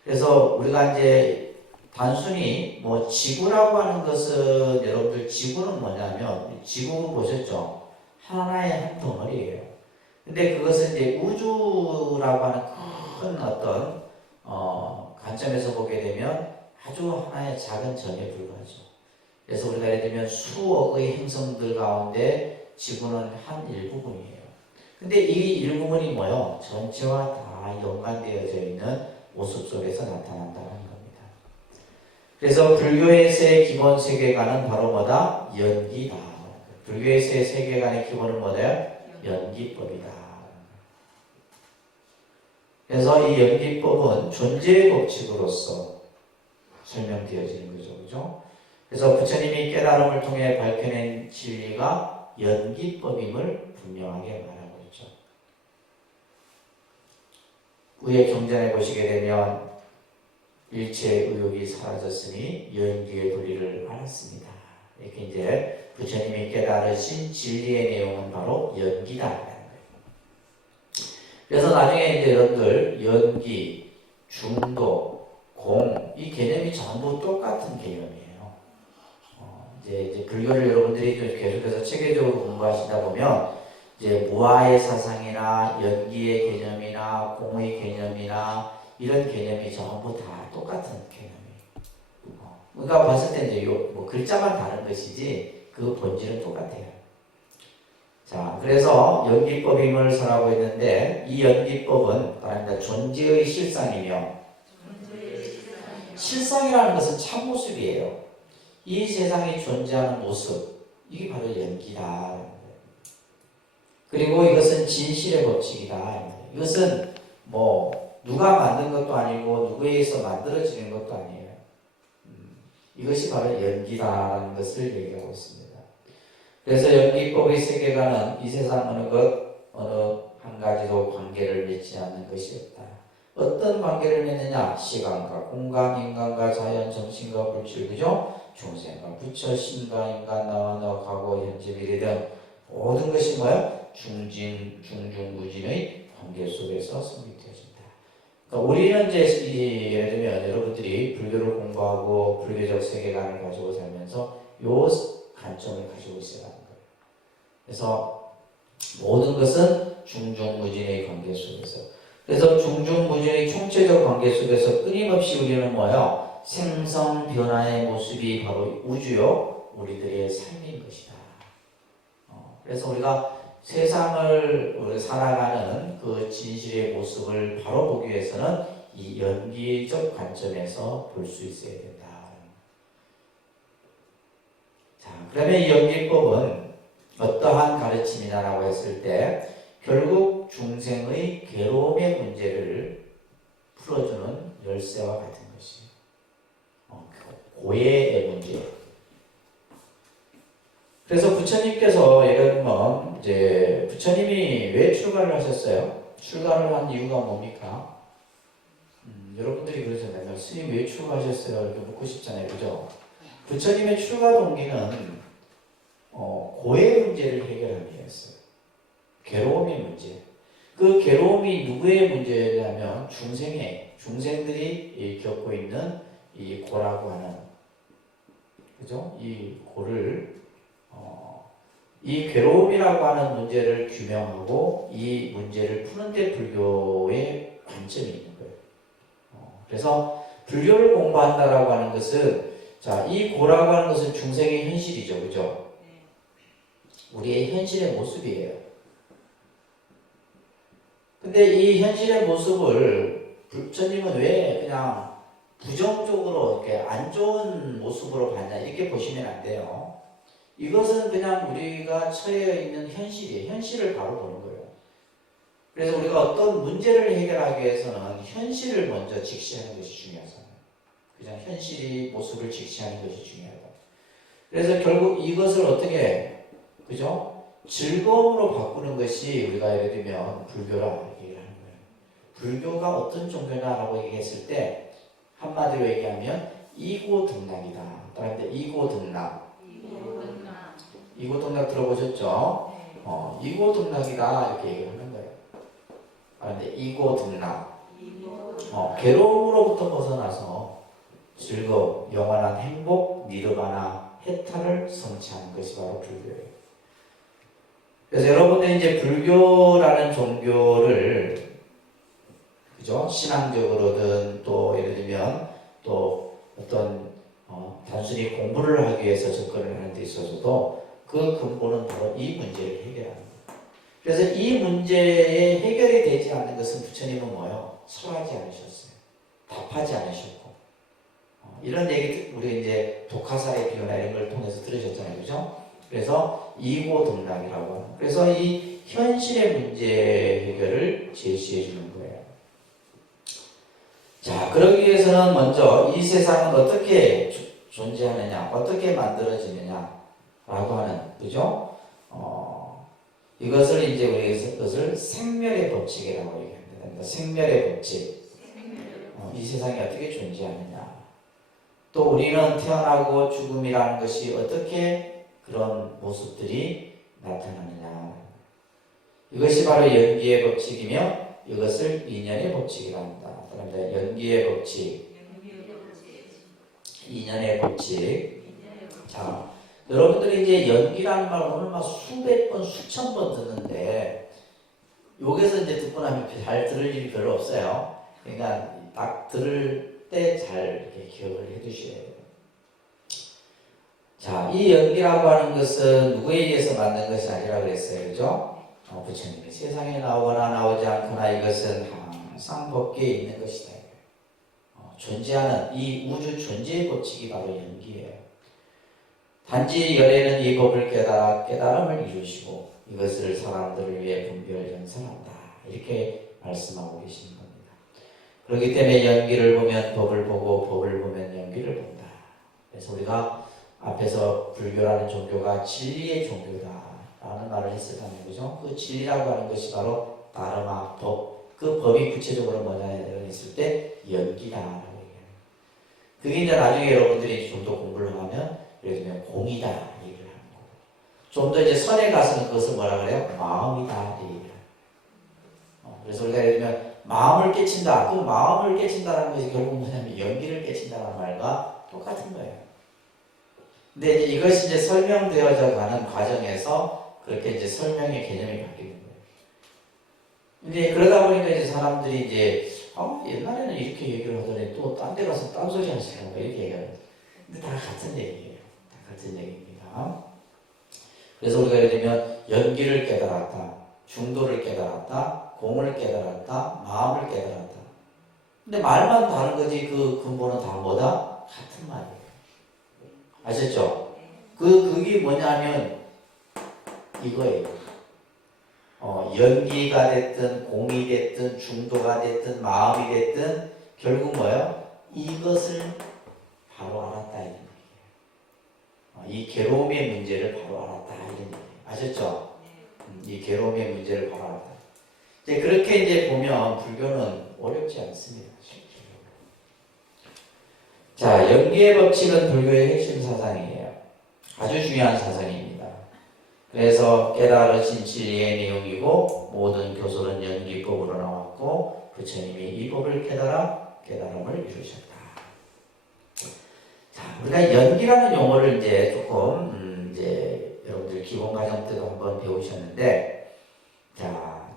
그래서 우리가 이제 단순히 뭐 지구라고 하는 것은 여러분들 지구는 뭐냐면 지구 보셨죠? 하나의 한 덩어리예요. 근데 그것은 이제 우주라고 하는 큰 어떤 관점에서 보게 되면 아주 하나의 작은 점에 불과하죠. 그래서 우리가 예를 들면 수억의 행성들 가운데 지구는 한 일부분이에요. 근데 이 일부분이 뭐요? 전체와 다 연관되어져 있는 모습 속에서 나타난다는 겁니다. 그래서 불교에서의 기본 세계관은 바로 뭐다? 연기다. 불교에서의 세계관의 기본은 뭐다? 연기법이다. 그래서 이 연기법은 존재의 법칙으로서 설명되어지는 거죠. 그죠? 그래서 부처님이 깨달음을 통해 밝혀낸 진리가 연기법임을 분명하게 말하고 있죠. 위에 경전에 보시게 되면 일체 의욕이 사라졌으니 연기의 도리를 알았습니다. 이렇게 이제 부처님이 깨달으신 진리의 내용은 바로 연기다. 그래서 나중에 이제 여러분들 연기, 중도, 공 이 개념이 전부 똑같은 개념이에요. 이제 불교를 여러분들이 좀 계속해서 체계적으로 공부하시다 보면 이제 무아의 사상이나 연기의 개념이나 공의 개념이나 이런 개념이 전부 다 똑같은 개념이에요. 그러니까 봤을 때 이제 뭐 글자만 다른 것이지 그 본질은 똑같아요. 자, 그래서 연기법임을 설하고 있는데 이 연기법은 말합니다. 존재의 실상이며 실상이라는 것은 참모습이에요. 이 세상에 존재하는 모습, 이게 바로 연기다. 그리고 이것은 진실의 법칙이다. 이것은 뭐 누가 만든 것도 아니고 누구에 의해서 만들어지는 것도 아니에요. 이것이 바로 연기다라는 것을 얘기하고 있습니다. 그래서 연기법의 세계관은 이 세상 어느 한 가지도 관계를 맺지 않는 것이 없다. 어떤 관계를 맺느냐? 시간과 공간, 인간과 자연, 정신과 물질, 그죠? 중생과 부처, 신과 인간, 나와 너, 과거, 현재, 미래 등 모든 것이 뭐예요? 중중무진의 관계 속에서 성립되어진다. 그러니까 우리는 이제 예를 들면 여러분들이 불교를 공부하고 불교적 세계관을 가지고 살면서 요 관점을 가지고 있어야 하는 거예요. 그래서 모든 것은 중중무진의 관계 속에서, 그래서 중중무진의 총체적 관계 속에서 끊임없이 우리는 뭐예요? 생성 변화의 모습이 바로 우주요. 우리들의 삶인 것이다. 그래서 우리가 세상을 살아가는 그 진실의 모습을 바로 보기 위해서는 이 연기적 관점에서 볼 수 있어야 된다. 자, 그러면 이 연기법은 어떠한 가르침이냐라고 했을 때 결국 중생의 괴로움의 문제를 풀어주는 열쇠와 같은 것이에요. 고해의 문제. 그래서 부처님께서 예를 들면 이제 부처님이 왜 출가를 하셨어요? 출가를 한 이유가 뭡니까? 여러분들이 그러잖아요. 스님 왜 출가하셨어요? 이렇게 묻고 싶잖아요. 그죠? 부처님의 출가 동기는 고해 문제를 해결하기 위해서요. 괴로움의 문제. 그 괴로움이 누구의 문제냐면 중생들이 겪고 있는 이 고라고 하는, 그죠? 이 고를 이 괴로움이라고 하는 문제를 규명하고 이 문제를 푸는데 불교의 관점이 있는 거예요. 그래서 불교를 공부한다라고 하는 것은, 자, 이 고라고 하는 것은 중생의 현실이죠, 그죠? 우리의 현실의 모습이에요. 근데 이 현실의 모습을 부처님은 왜 그냥 부정적으로 이렇게 안 좋은 모습으로 봤냐 이렇게 보시면 안 돼요. 이것은 그냥 우리가 처해 있는 현실이에요. 현실을 바로 보는 거예요. 그래서 우리가 어떤 문제를 해결하기 위해서는 현실을 먼저 직시하는 것이 중요하잖아요. 그냥 현실의 모습을 직시하는 것이 중요하다. 그래서 결국 이것을 어떻게, 그죠? 즐거움으로 바꾸는 것이 우리가 예를 들면 불교라 얘기를 하는 거예요. 불교가 어떤 종교냐라고 얘기했을 때 한마디로 얘기하면 이고등락이다. 그런데 이고등락 들어보셨죠? 이고등락이다 이렇게 얘기를 하는 거예요. 그런데 이고등락, 괴로움으로부터 벗어나서 즐거움, 영원한 행복, 니르바나, 해탈을 성취하는 것이 바로 불교예요. 그래서 여러분들이 이제 불교라는 종교를, 그죠? 신앙적으로든 또 예를 들면 또 어떤 단순히 공부를 하기 위해서 접근을 하는 데 있어서도 그 근본은 바로 이 문제를 해결하는 거예요. 그래서 이 문제에 해결이 되지 않는 것은 부처님은 뭐예요? 설하지 않으셨어요. 답하지 않으셨고. 이런 얘기 우리 이제 독화사의 비유나 이런 걸 통해서 들으셨잖아요. 그죠? 그래서 이고등락이라고 하는. 그래서 이 현실의 문제 해결을 제시해 주는 거예요. 자, 그러기 위해서는 먼저 이 세상은 어떻게 존재하느냐, 어떻게 만들어지느냐라고 하는, 그죠? 이것을 이제 우리 이것을 생멸의 법칙이라고 얘기합니다. 생멸의 법칙. 이 세상이 어떻게 존재하느냐. 또 우리는 태어나고 죽음이라는 것이 어떻게 그런 모습들이 나타나느냐. 이것이 바로 연기의 법칙이며 이것을 인연의 법칙이라 합니다. 그런데 연기의 법칙, 인연의 법칙. 자, 여러분들이 이제 연기라는 말 오늘 막 수백 번, 수천 번 듣는데 여기서 이제 듣고 나면 잘 들을 일이 별로 없어요. 그러니까 딱 들을 때 잘 이렇게 기억을 해 두셔야 돼요. 자, 이 연기라고 하는 것은 누구에 의해서 만든 것이 아니라 그랬어요. 그죠? 부처님이 세상에 나오거나 나오지 않거나 이것은 항상 법계에 있는 것이다. 존재하는 이 우주 존재의 법칙이 바로 연기예요. 단지 열애는 이 법을 깨달아 깨달음을 이루시고 이것을 사람들을 위해 분별 연설한다. 이렇게 말씀하고 계시는 겁니다. 그렇기 때문에 연기를 보면 법을 보고 법을 보면 연기를 본다. 그래서 우리가 앞에서 불교라는 종교가 진리의 종교다라는 말을 했었다는 거죠. 그 진리라고 하는 것이 바로 다르마, 법. 그 법이 구체적으로 뭐냐 했을 때 연기다라고 얘기해요. 그게 이제 나중에 여러분들이 좀 더 공부를 하면 예를 들면 공이다 얘기를 하는 거고, 좀 더 이제 선에 가서는 그것을 뭐라 그래요? 마음이다 얘기를 해요. 그래서 우리가 예를 들면 마음을 깨친다. 그 마음을 깨친다는 것이 결국 뭐냐면 연기를 깨친다는 말과 똑같은 거예요. 근데 이제 이것이 이제 설명되어져 가는 과정에서 그렇게 이제 설명의 개념이 바뀌는 거예요. 근데 그러다 보니까 이제 사람들이 이제 옛날에는 이렇게 얘기를 하더니 또 딴 데 가서 딴소리 하시는 거 이렇게 얘기해요. 근데 다 같은 얘기예요. 다 같은 얘기입니다. 그래서 우리가 예를 들면 연기를 깨달았다, 중도를 깨달았다, 공을 깨달았다, 마음을 깨달았다. 근데 말만 다른 거지 그 근본은 다 뭐다? 같은 말이에요. 아셨죠? 그게 뭐냐면 이거예요. 연기가 됐든 공이 됐든 중도가 됐든 마음이 됐든 결국 뭐예요? 이것을 바로 알았다 이런 얘기예요. 이 괴로움의 문제를 바로 알았다 이런 얘기예요. 아셨죠? 이 괴로움의 문제를 바로 알았다. 이제 그렇게 이제 보면 불교는 어렵지 않습니다. 자, 연기의 법칙은 불교의 핵심 사상이에요. 아주 중요한 사상입니다. 그래서 깨달으신 진리의 내용이고 모든 교설은 연기법으로 나왔고 부처님이 이 법을 깨달음을 이루셨다. 자, 우리가 연기라는 용어를 이제 조금 이제 여러분들 기본 과정 때도 한번 배우셨는데, 자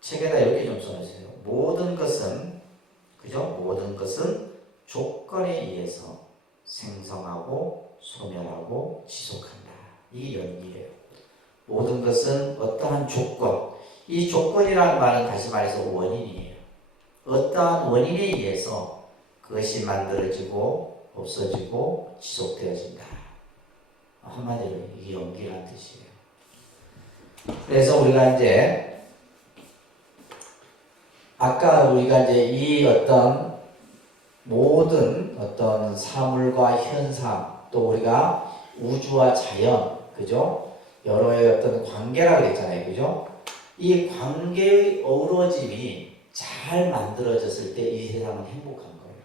책에다 이렇게 좀 써주세요. 모든 것은 그죠? 모든 것은 조건에 의해서 생성하고 소멸하고 지속한다. 이게 연기예요. 모든 것은 어떠한 조건, 이 조건이라는 말은 다시 말해서 원인이에요. 어떠한 원인에 의해서 그것이 만들어지고 없어지고 지속되어진다. 한마디로 이게 연기라는 뜻이에요. 그래서 우리가 이제 아까 우리가 이제 이 어떤 모든 어떤 사물과 현상, 또 우리가 우주와 자연, 그죠? 여러의 어떤 관계라고 그랬잖아요, 그죠? 이 관계의 어우러짐이 잘 만들어졌을 때 이 세상은 행복한 거예요.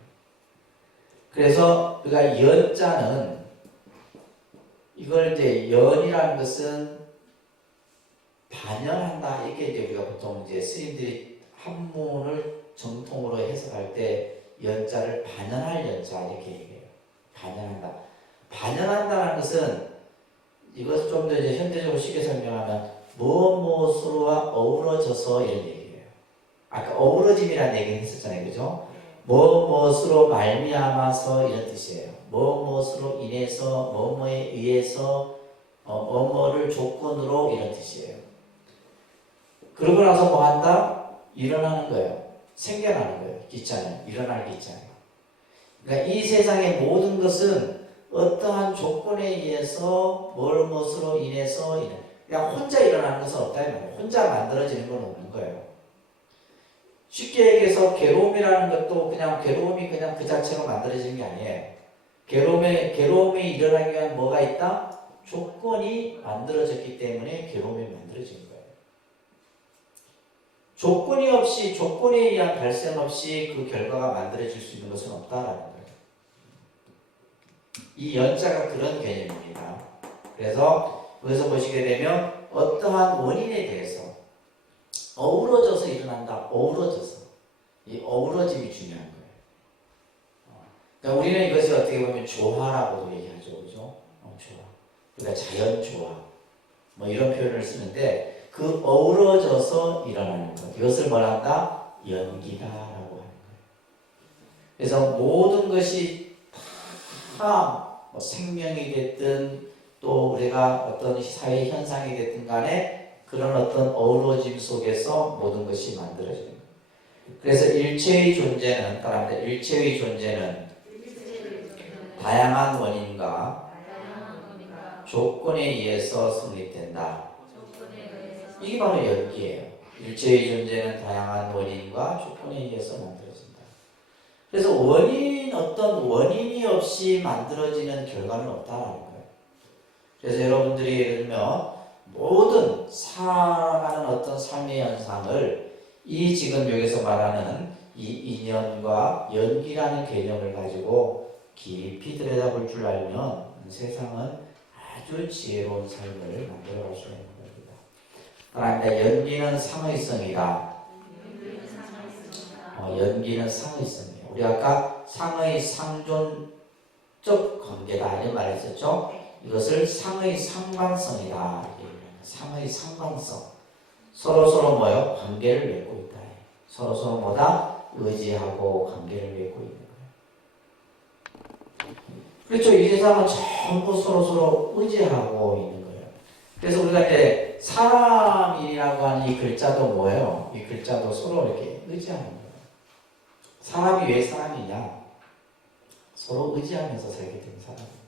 그래서 우리가 연자는 이걸 이제 연이라는 것은 반연한다. 이렇게 이제 우리가 보통 이제 스님들이 한문을 정통으로 해석할 때 연자를 반연할 연자 이렇게 얘기해요. 반연한다. 반연한다는 것은 이것 좀 더 이제 현대적으로 쉽게 설명하면 무엇으로와 어우러져서 이런 얘기예요. 아까 어우러짐이라는 얘기 했었잖아요, 그죠? 무엇으로 말미암아서 이런 뜻이에요. 무엇으로 인해서 뭐뭐에 의해서 뭐뭐를 조건으로 이런 뜻이에요. 그러고 나서 뭐 한다? 일어나는 거예요. 생겨나는 거예요. 기자는 일어날 기자예요. 그러니까 이 세상의 모든 것은 어떠한 조건에 의해서 무엇으로 인해서 그냥 혼자 일어나는 것은 없다. 혼자 만들어지는 건 없는 거예요. 쉽게 얘기해서 괴로움이라는 것도 그냥 괴로움이 그냥 그 자체로 만들어지는 게 아니에요. 괴로움이 일어나기 위한 뭐가 있다? 조건이 만들어졌기 때문에 괴로움이 만들어진 거예요. 조건이 없이, 조건에 의한 발생 없이 그 결과가 만들어질 수 있는 것은 없다라는 거예요. 이 연자가 그런 개념입니다. 그래서 여기서 보시게 되면 어떠한 원인에 대해서 어우러져서 일어난다. 어우러져서. 이 어우러짐이 중요한 거예요. 그러니까 우리는 이것이 어떻게 보면 조화라고도 얘기하죠. 그죠? 조화. 그러니까 자연 조화. 뭐 이런 표현을 쓰는데 그 어우러져서 일어나는 것. 이것을 뭐라 한다? 연기다라고 하는 거예요. 그래서 모든 것이 다 뭐 생명이 됐든 또 우리가 어떤 사회 현상이 됐든 간에 그런 어떤 어우러짐 속에서 모든 것이 만들어지는 거예요. 그래서 일체의 존재는, 따라합니다. 일체의 존재는 다양한 원인과 조건에 의해서 성립된다. 이게 바로 연기예요. 일체의 존재는 다양한 원인과 조건에 의해서 만들어진다. 그래서 어떤 원인이 없이 만들어지는 결과는 없다라는 거예요. 그래서 여러분들이 예를 들면 모든 살아가는 어떤 삶의 현상을 이 지금 여기서 말하는 이 인연과 연기라는 개념을 가지고 깊이 들여다볼 줄 알면 세상은 아주 지혜로운 삶을 만들어갈 수 있는 겁니다. 그러니까 연기는 상의성이다. 연기는 상의성이에요. 우리 아까 상의 상존적 관계다 이런 말 했었죠. 이것을 상의 상관성이다. 상의 상관성. 서로 뭐요? 관계를 맺고 있다. 서로 뭐다? 의지하고 관계를 맺고 있는 거예요. 그렇죠. 이 세상은 전부 서로 의지하고 있는 거예요. 그래서 우리가 이제 사람이라고 하는 이 글자도 뭐예요? 이 글자도 서로 이렇게 의지하는 거예요. 사람이 왜 사람이냐? 서로 의지하면서 살게 된 사람이에요.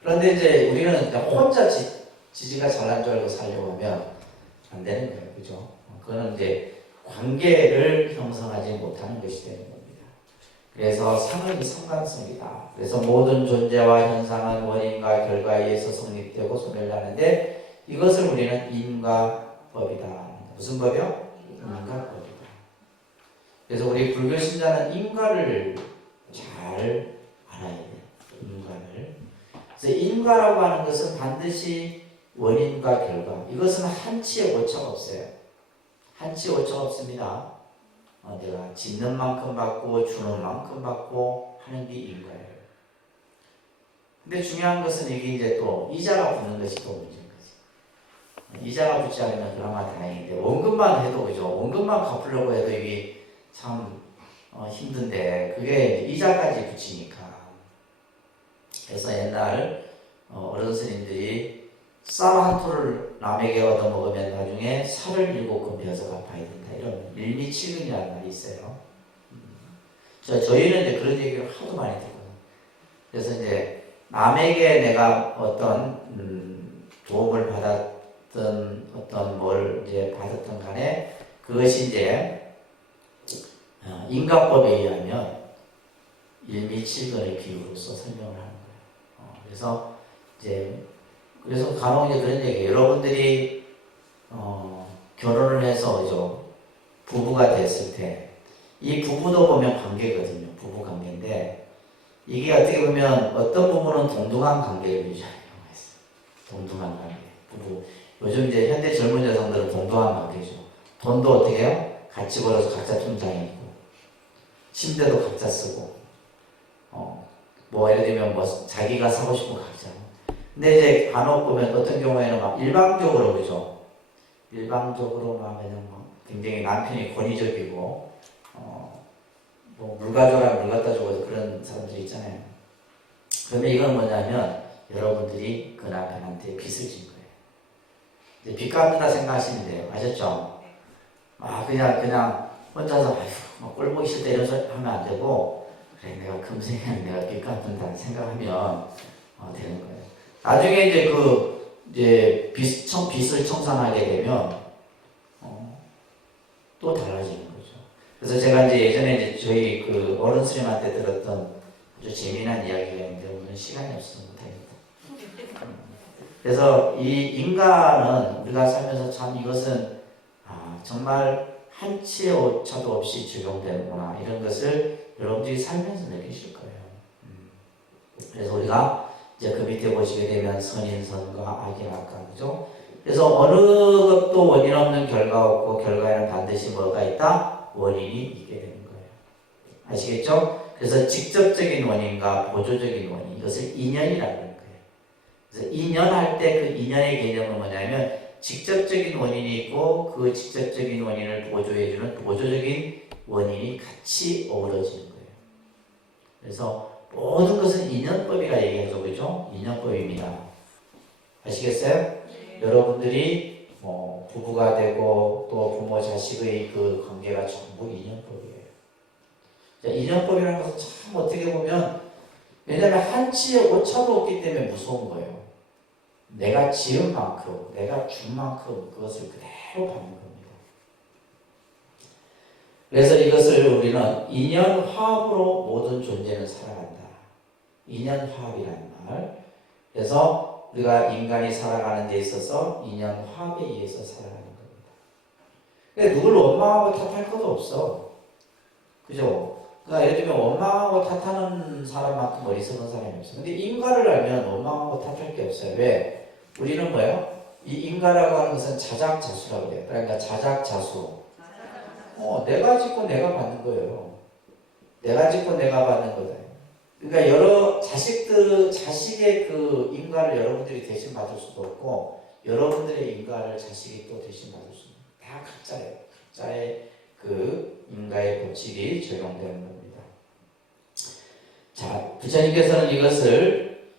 그런데 이제 우리는 혼자 지지가 잘난 줄 알고 살려고 하면 안 되는 거예요. 그죠? 그거는 이제 관계를 형성하지 못하는 것이 되는 겁니다. 그래서 상응이 상관성이다. 그래서 모든 존재와 현상은 원인과 결과에 의해서 성립되고 소멸하는데 이것을 우리는 인과법이다. 무슨 법이요? 인과법이다. 그래서 우리 불교 신자는 인과를 잘 알아야 돼요. 인과를. 그래서 인과라고 하는 것은 반드시 원인과 결과. 이것은 한치의 오차가 없어요. 한치의 오차가 없습니다. 내가 짓는 만큼 받고 주는 만큼 받고 하는 게 인과예요. 근데 중요한 것은 이게 이제 또 이자가 붙는 것이 또 문제인 거지. 이자가 붙지 않으면 그나마 다행인데 원금만 해도 그죠. 원금만 갚으려고 해도 이게 참 힘든데 그게 이자까지 붙이니까. 그래서 옛날 어른스님들이 쌀 한 톨을 남에게 얻어먹으면 나중에 살을 7건 베어서 갚아야 된다. 이런 일미칠근이라는 말이 있어요. 저희는 이제 그런 얘기를 하도 많이 듣거든요. 그래서 이제 남에게 내가 어떤 도움을 받았던 어떤 뭘 이제 받았던 간에 그것이 이제 인과법에 의하면 일미칠근의 비유로서 설명을 하는 거예요. 그래서 간혹 이제 그런 얘기예요. 여러분들이 결혼을 해서 그죠 부부가 됐을 때 이 부부도 보면 관계거든요. 부부 관계인데 이게 어떻게 보면 어떤 부부는 동등한 관계를 유지하는 경우가 있어요. 동등한 관계. 부부. 요즘 이제 현대 젊은 여성들은 동등한 관계죠. 돈도 어떻게 해요? 같이 벌어서 각자 통장에 있고 침대도 각자 쓰고 뭐 예를 들면 뭐 자기가 사고 싶은 거 각자. 근데 이제 간혹 보면 어떤 경우에는 막 일방적으로 그죠. 일방적으로 막 그냥 막 굉장히 남편이 권위적이고 뭐 물 가져라 물 갖다 주고 그런 사람들이 있잖아요. 그러면 이건 뭐냐면 여러분들이 그 남편한테 빚을 진 거예요. 이제 빚 갚는다 생각하시면 돼요. 아셨죠? 그냥 혼자서 아휴 꼴보기 싫다 이런 소리 하면 안 되고 그래 내가 금생에 내가 빚 갚는다 생각하면 되는 거예요. 나중에 이제 빚을 청산하게 되면 또 달라지는 거죠. 그래서 제가 이제 예전에 이제 저희 그 어른 스님한테 들었던 아주 재미난 이야기가 있는데 오늘 시간이 없어서 못하겠다. 그래서 이 인간은 우리가 살면서 참 이것은 정말 한치의 오차도 없이 적용되는구나 이런 것을 여러분들이 살면서 느끼실 거예요. 그래서 우리가 이제 그 밑에 보시게 되면 선인선과 악인악과 그죠? 그래서 어느 것도 원인 없는 결과 없고 결과에는 반드시 뭐가 있다? 원인이 있게 되는 거예요. 아시겠죠? 그래서 직접적인 원인과 보조적인 원인 이것을 인연이라고 하는 거예요. 그래서 인연할 때 그 인연의 개념은 뭐냐면 직접적인 원인이 있고 그 직접적인 원인을 보조해주는 보조적인 원인이 같이 어우러지는 거예요. 그래서 모든 것은 인연법이라 얘기하죠. 그죠? 인연법입니다. 아시겠어요? 네. 여러분들이 부부가 되고 또 부모 자식의 그 관계가 전부 인연법이에요. 인연법이라는 것은 참 어떻게 보면 왜냐하면 한치의 오차도 없기 때문에 무서운 거예요. 내가 지은 만큼, 내가 준 만큼 그것을 그대로 받는 겁니다. 그래서 이것을 우리는 인연화합으로 모든 존재는 살아간다. 인연화합이라는 말. 그래서 우리가 인간이 살아가는 데 있어서 인연화합에 의해서 살아가는 겁니다. 근데 누굴 원망하고 탓할 것도 없어. 그죠? 그러니까 예를 들면 원망하고 탓하는 사람만큼 어리석은 사람이 없어. 근데 인과를 알면 원망하고 탓할 게 없어요. 왜? 우리는 뭐예요? 이 인과라고 하는 것은 자작자수라고 해요. 그러니까 자작자수. 내가 짓고 내가 받는 거예요. 내가 짓고 내가 받는 거다. 그러니까 여러 자식의 그 인과를 여러분들이 대신 받을 수도 없고 여러분들의 인과를 자식이 또 대신 받을 수도 없고 다 각자예요. 각자의 그 인과의 법칙이 적용되는 겁니다. 자, 부처님께서는 이것을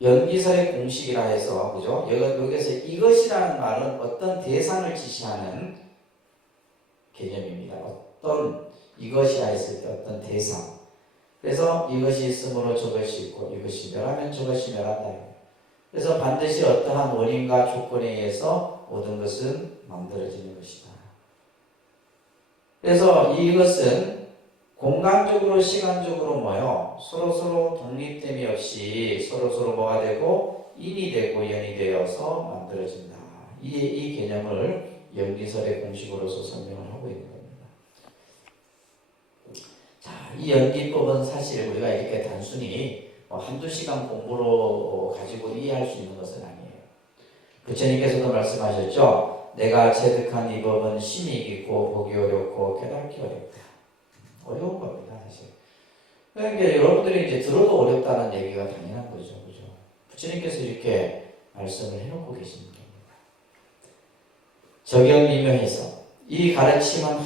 연기설의 공식이라 해서, 그죠? 여기서 이것이라는 말은 어떤 대상을 지시하는 개념입니다. 어떤 이것이라 했을 때 어떤 대상. 그래서 이것이 있으므로 저것이 있고 이것이 멸하면 저것이 멸한다. 그래서 반드시 어떠한 원인과 조건에 의해서 모든 것은 만들어지는 것이다. 그래서 이것은 공간적으로 시간적으로 뭐요? 서로서로 독립됨이 없이 서로서로 뭐가 되고 인이 되고 연이 되어서 만들어진다. 이 개념을 연기설의 공식으로서 설명을 하고 있는 겁니다. 자, 이 연기법은 사실 우리가 이렇게 단순히 한두 시간 공부로 가지고 이해할 수 있는 것은 아니에요. 부처님께서도 말씀하셨죠. 내가 체득한 이 법은 심히 깊고 보기 어렵고 깨닫기 어렵다. 어려운 겁니다, 사실. 그러니까 여러분들이 이제 들어도 어렵다는 얘기가 당연한 거죠, 그죠? 부처님께서 이렇게 말씀을 해놓고 계시는 겁니다. 적용미묘해서 이 가르침은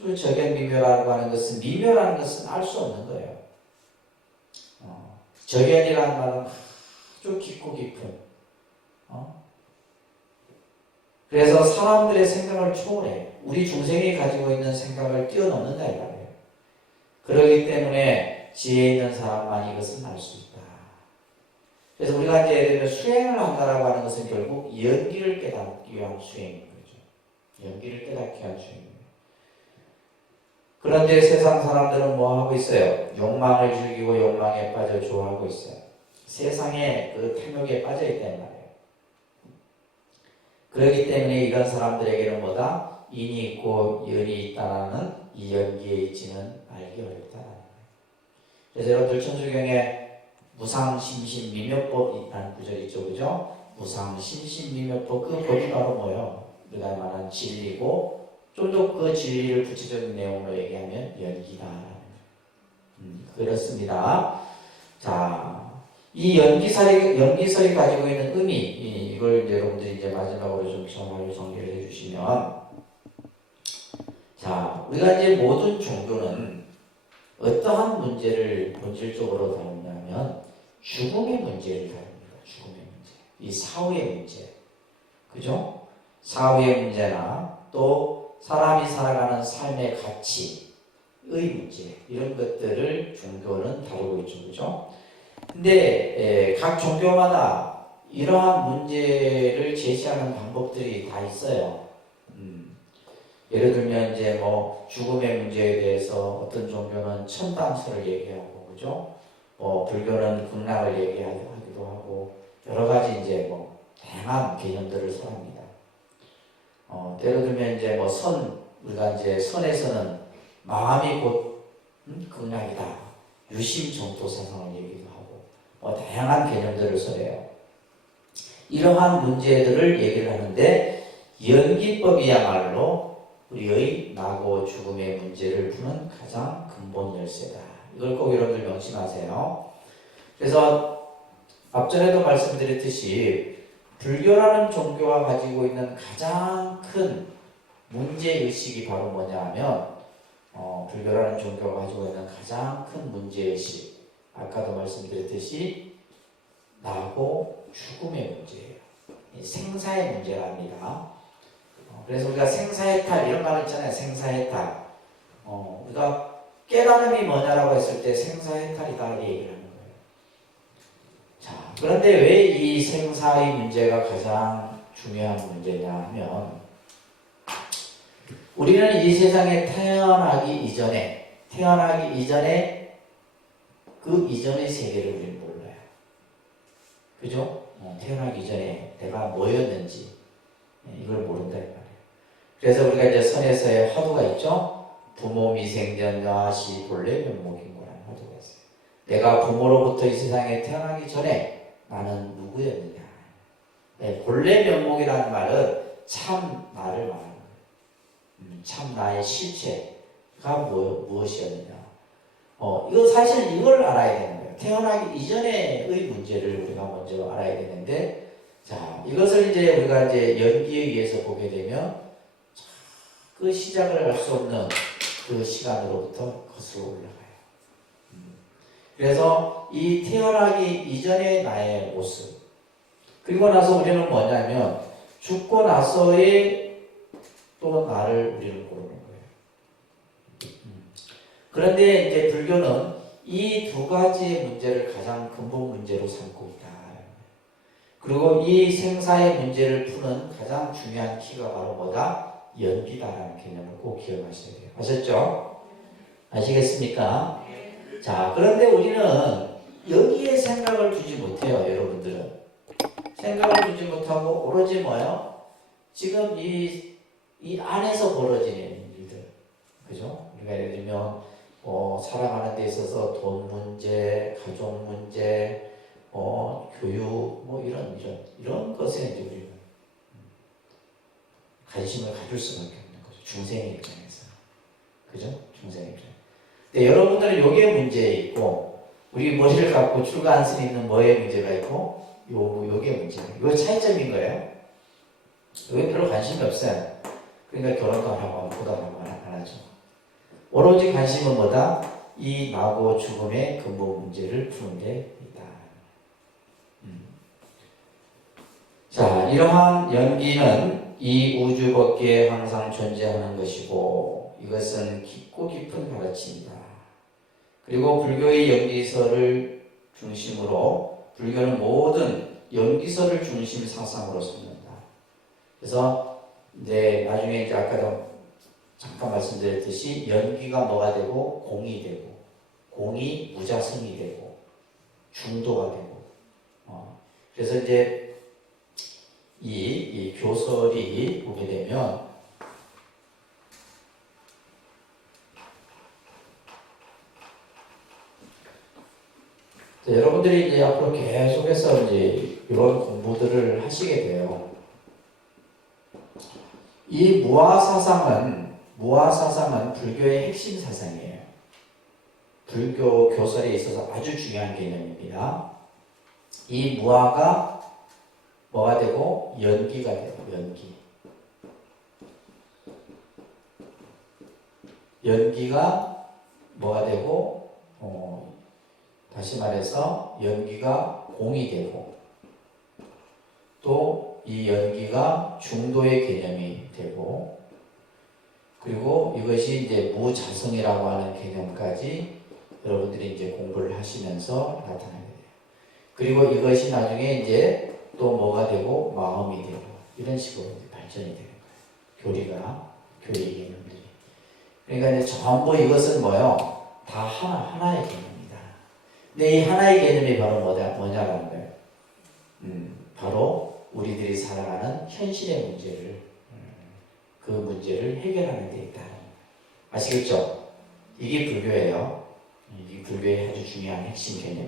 아주 적용미묘라고 하는 것은 미묘라는 것은 알 수 없는 거예요. 적연이라는 말은 아주 깊고 깊은. 그래서 사람들의 생각을 초월해. 우리 중생이 가지고 있는 생각을 뛰어넘는다 이 말이에요. 그렇기 때문에 지혜 있는 사람만 이것을 알 수 있다. 그래서 우리가 이제 예를 들면 수행을 한다라고 하는 것은 결국 연기를 깨닫기 위한 수행인 거죠. 연기를 깨닫기 위한 수행입니다. 그런데 세상 사람들은 뭐 하고 있어요? 욕망을 즐기고 욕망에 빠져 좋아하고 있어요. 세상에 그 탐욕에 빠져 있단 말이에요. 그렇기 때문에 이런 사람들에게는 뭐다? 인이 있고 연이 있다는 이 연기에 있지는 알기 어렵다. 그래서 여러분들 천주경에 무상심신미묘법이라는 구절이 있죠, 그죠? 무상심신미묘법, 그 법이 바로 뭐예요? 우리가 말하는 진리고, 좀 더 그 진리를 구체적인 내용으로 얘기하면 연기다. 그렇습니다. 자, 이 연기설이 가지고 있는 의미, 이걸 이제 여러분들이 이제 마지막으로 좀 정말 정리를 해주시면, 자, 우리가 이제 모든 종교는 어떠한 문제를 본질적으로 다루냐면 죽음의 문제를 다룹니다. 죽음의 문제, 이 사후의 문제, 그죠? 사후의 문제나 또 사람이 살아가는 삶의 가치의 문제, 이런 것들을 종교는 다루고 있죠, 그죠? 근데 각 종교마다 이러한 문제를 제시하는 방법들이 다 있어요. 예를 들면 이제 뭐 죽음의 문제에 대해서 어떤 종교는 천당설을 얘기하고, 그죠? 불교는 극락을 얘기하기도 하고, 여러 가지 이제 뭐 다양한 개념들을 설합니다. 예를 들면 이제 뭐 우리가 이제 선에서는 마음이 곧 극락이다. 유심정토사상을 얘기도 하고, 다양한 개념들을 설해요. 이러한 문제들을 얘기를 하는데, 연기법이야말로 우리의 나고 죽음의 문제를 푸는 가장 근본 열쇠다. 이걸 꼭 여러분들 명심하세요. 그래서 앞전에도 말씀드렸듯이 불교라는 종교가 가지고 있는 가장 큰 문제의식이 바로 뭐냐 하면, 불교라는 종교가 가지고 있는 가장 큰 문제의식, 아까도 말씀드렸듯이 나고 죽음의 문제예요. 생사의 문제랍니다. 그래서 우리가 생사해탈 이런 말 있잖아요. 생사해탈. 우리가 깨달음이 뭐냐라고 했을 때 생사해탈이다 얘기를 하는 거예요. 자, 그런데 왜 이 생사의 문제가 가장 중요한 문제냐 하면, 우리는 이 세상에 태어나기 이전에 그 이전의 세계를 우리는 몰라요. 그죠? 태어나기 전에 내가 뭐였는지 이걸 모른다 이 말이에요. 그래서 우리가 이제 선에서의 화두가 있죠. 부모 미생전과 시 본래 면목인고라는 화두가 있어요. 내가 부모로부터 이 세상에 태어나기 전에 나는 누구였느냐. 본래 면목이라는 말은 참 나를 말하는 거예요. 참 나의 실체가 무엇이었느냐. 이거 사실 이걸 알아야 되는 거예요. 태어나기 이전의 문제를 우리가 먼저 알아야 되는데, 자, 이것을 이제 우리가 이제 연기에 의해서 보게 되면 그 시작을 할 수 없는 그 시간으로부터 거슬러 올라가요. 그래서 이 태어나기 이전의 나의 모습, 그리고 나서 우리는 뭐냐면 죽고 나서의 또 나를 우리는 모르는 거예요. 그런데 이제 불교는 이 두 가지의 문제를 가장 근본 문제로 삼고 있다. 그리고 이 생사의 문제를 푸는 가장 중요한 키가 바로 뭐다? 연기다라는 개념을 꼭 기억하셔야 돼요. 아셨죠? 아시겠습니까? 자, 그런데 우리는 여기에 생각을 두지 못해요, 여러분들은. 생각을 두지 못하고 오로지 뭐예요? 지금 이 안에서 벌어지는 일들. 그죠? 우리가 예를 들면, 살아가는 데 있어서 돈 문제, 가족 문제, 교육, 이런 것에 이제 우리는 관심을 가질 수밖에 없는 거죠. 중생의 입장에서. 그죠? 중생의 입장. 근데 여러분들은 요게 문제 있고, 우리 머리를 갖고 출가한 스님 있는 뭐의 문제가 있고, 요게 문제예요. 요 차이점인 거예요. 여기 별로 관심이 없어요. 그러니까 결혼도 안 하고, 아무것도 안 하고, 안 하죠. 오로지 관심은 뭐다? 이 나고 죽음의 근본 문제를 푸는 데 있다. 자, 이러한 연기는 이 우주 밖에 항상 존재하는 것이고, 이것은 깊고 깊은 가르침이다. 그리고 불교의 연기설을 중심으로, 불교는 모든 연기설을 중심 사상으로 삼는다. 그래서 이제 나중에 이제 아까도 잠깐 말씀드렸듯이 연기가 뭐가 되고 공이 되고, 공이 무자성이 되고 중도가 되고, 그래서 이제 이 교설이 보게 되면 여러분들이 이제 앞으로 계속해서 이제 이런 공부들을 하시게 돼요. 이 무아사상은 불교의 핵심 사상이에요. 불교 교설에 있어서 아주 중요한 개념입니다. 이 무아가 뭐가 되고 연기가 되고, 연기가 뭐가 되고, 다시 말해서 연기가 공이 되고, 또 이 연기가 중도의 개념이 되고, 그리고 이것이 이제 무자성이라고 하는 개념까지 여러분들이 이제 공부를 하시면서 나타나게 돼요. 그리고 이것이 나중에 이제 또 뭐가 되고 마음이 되고, 이런 식으로 이제 발전이 되는 거예요. 교리 개념들이. 그러니까 이제 전부 이것은 뭐요? 다 하나의 개념입니다. 근데 이 하나의 개념이 바로 뭐냐라는 거예요. 바로 우리들이 살아가는 현실의 문제를, 그 문제를 해결하는 데 있다. 아시겠죠? 이게 불교예요. 이게 불교의 아주 중요한 핵심 개념입니다.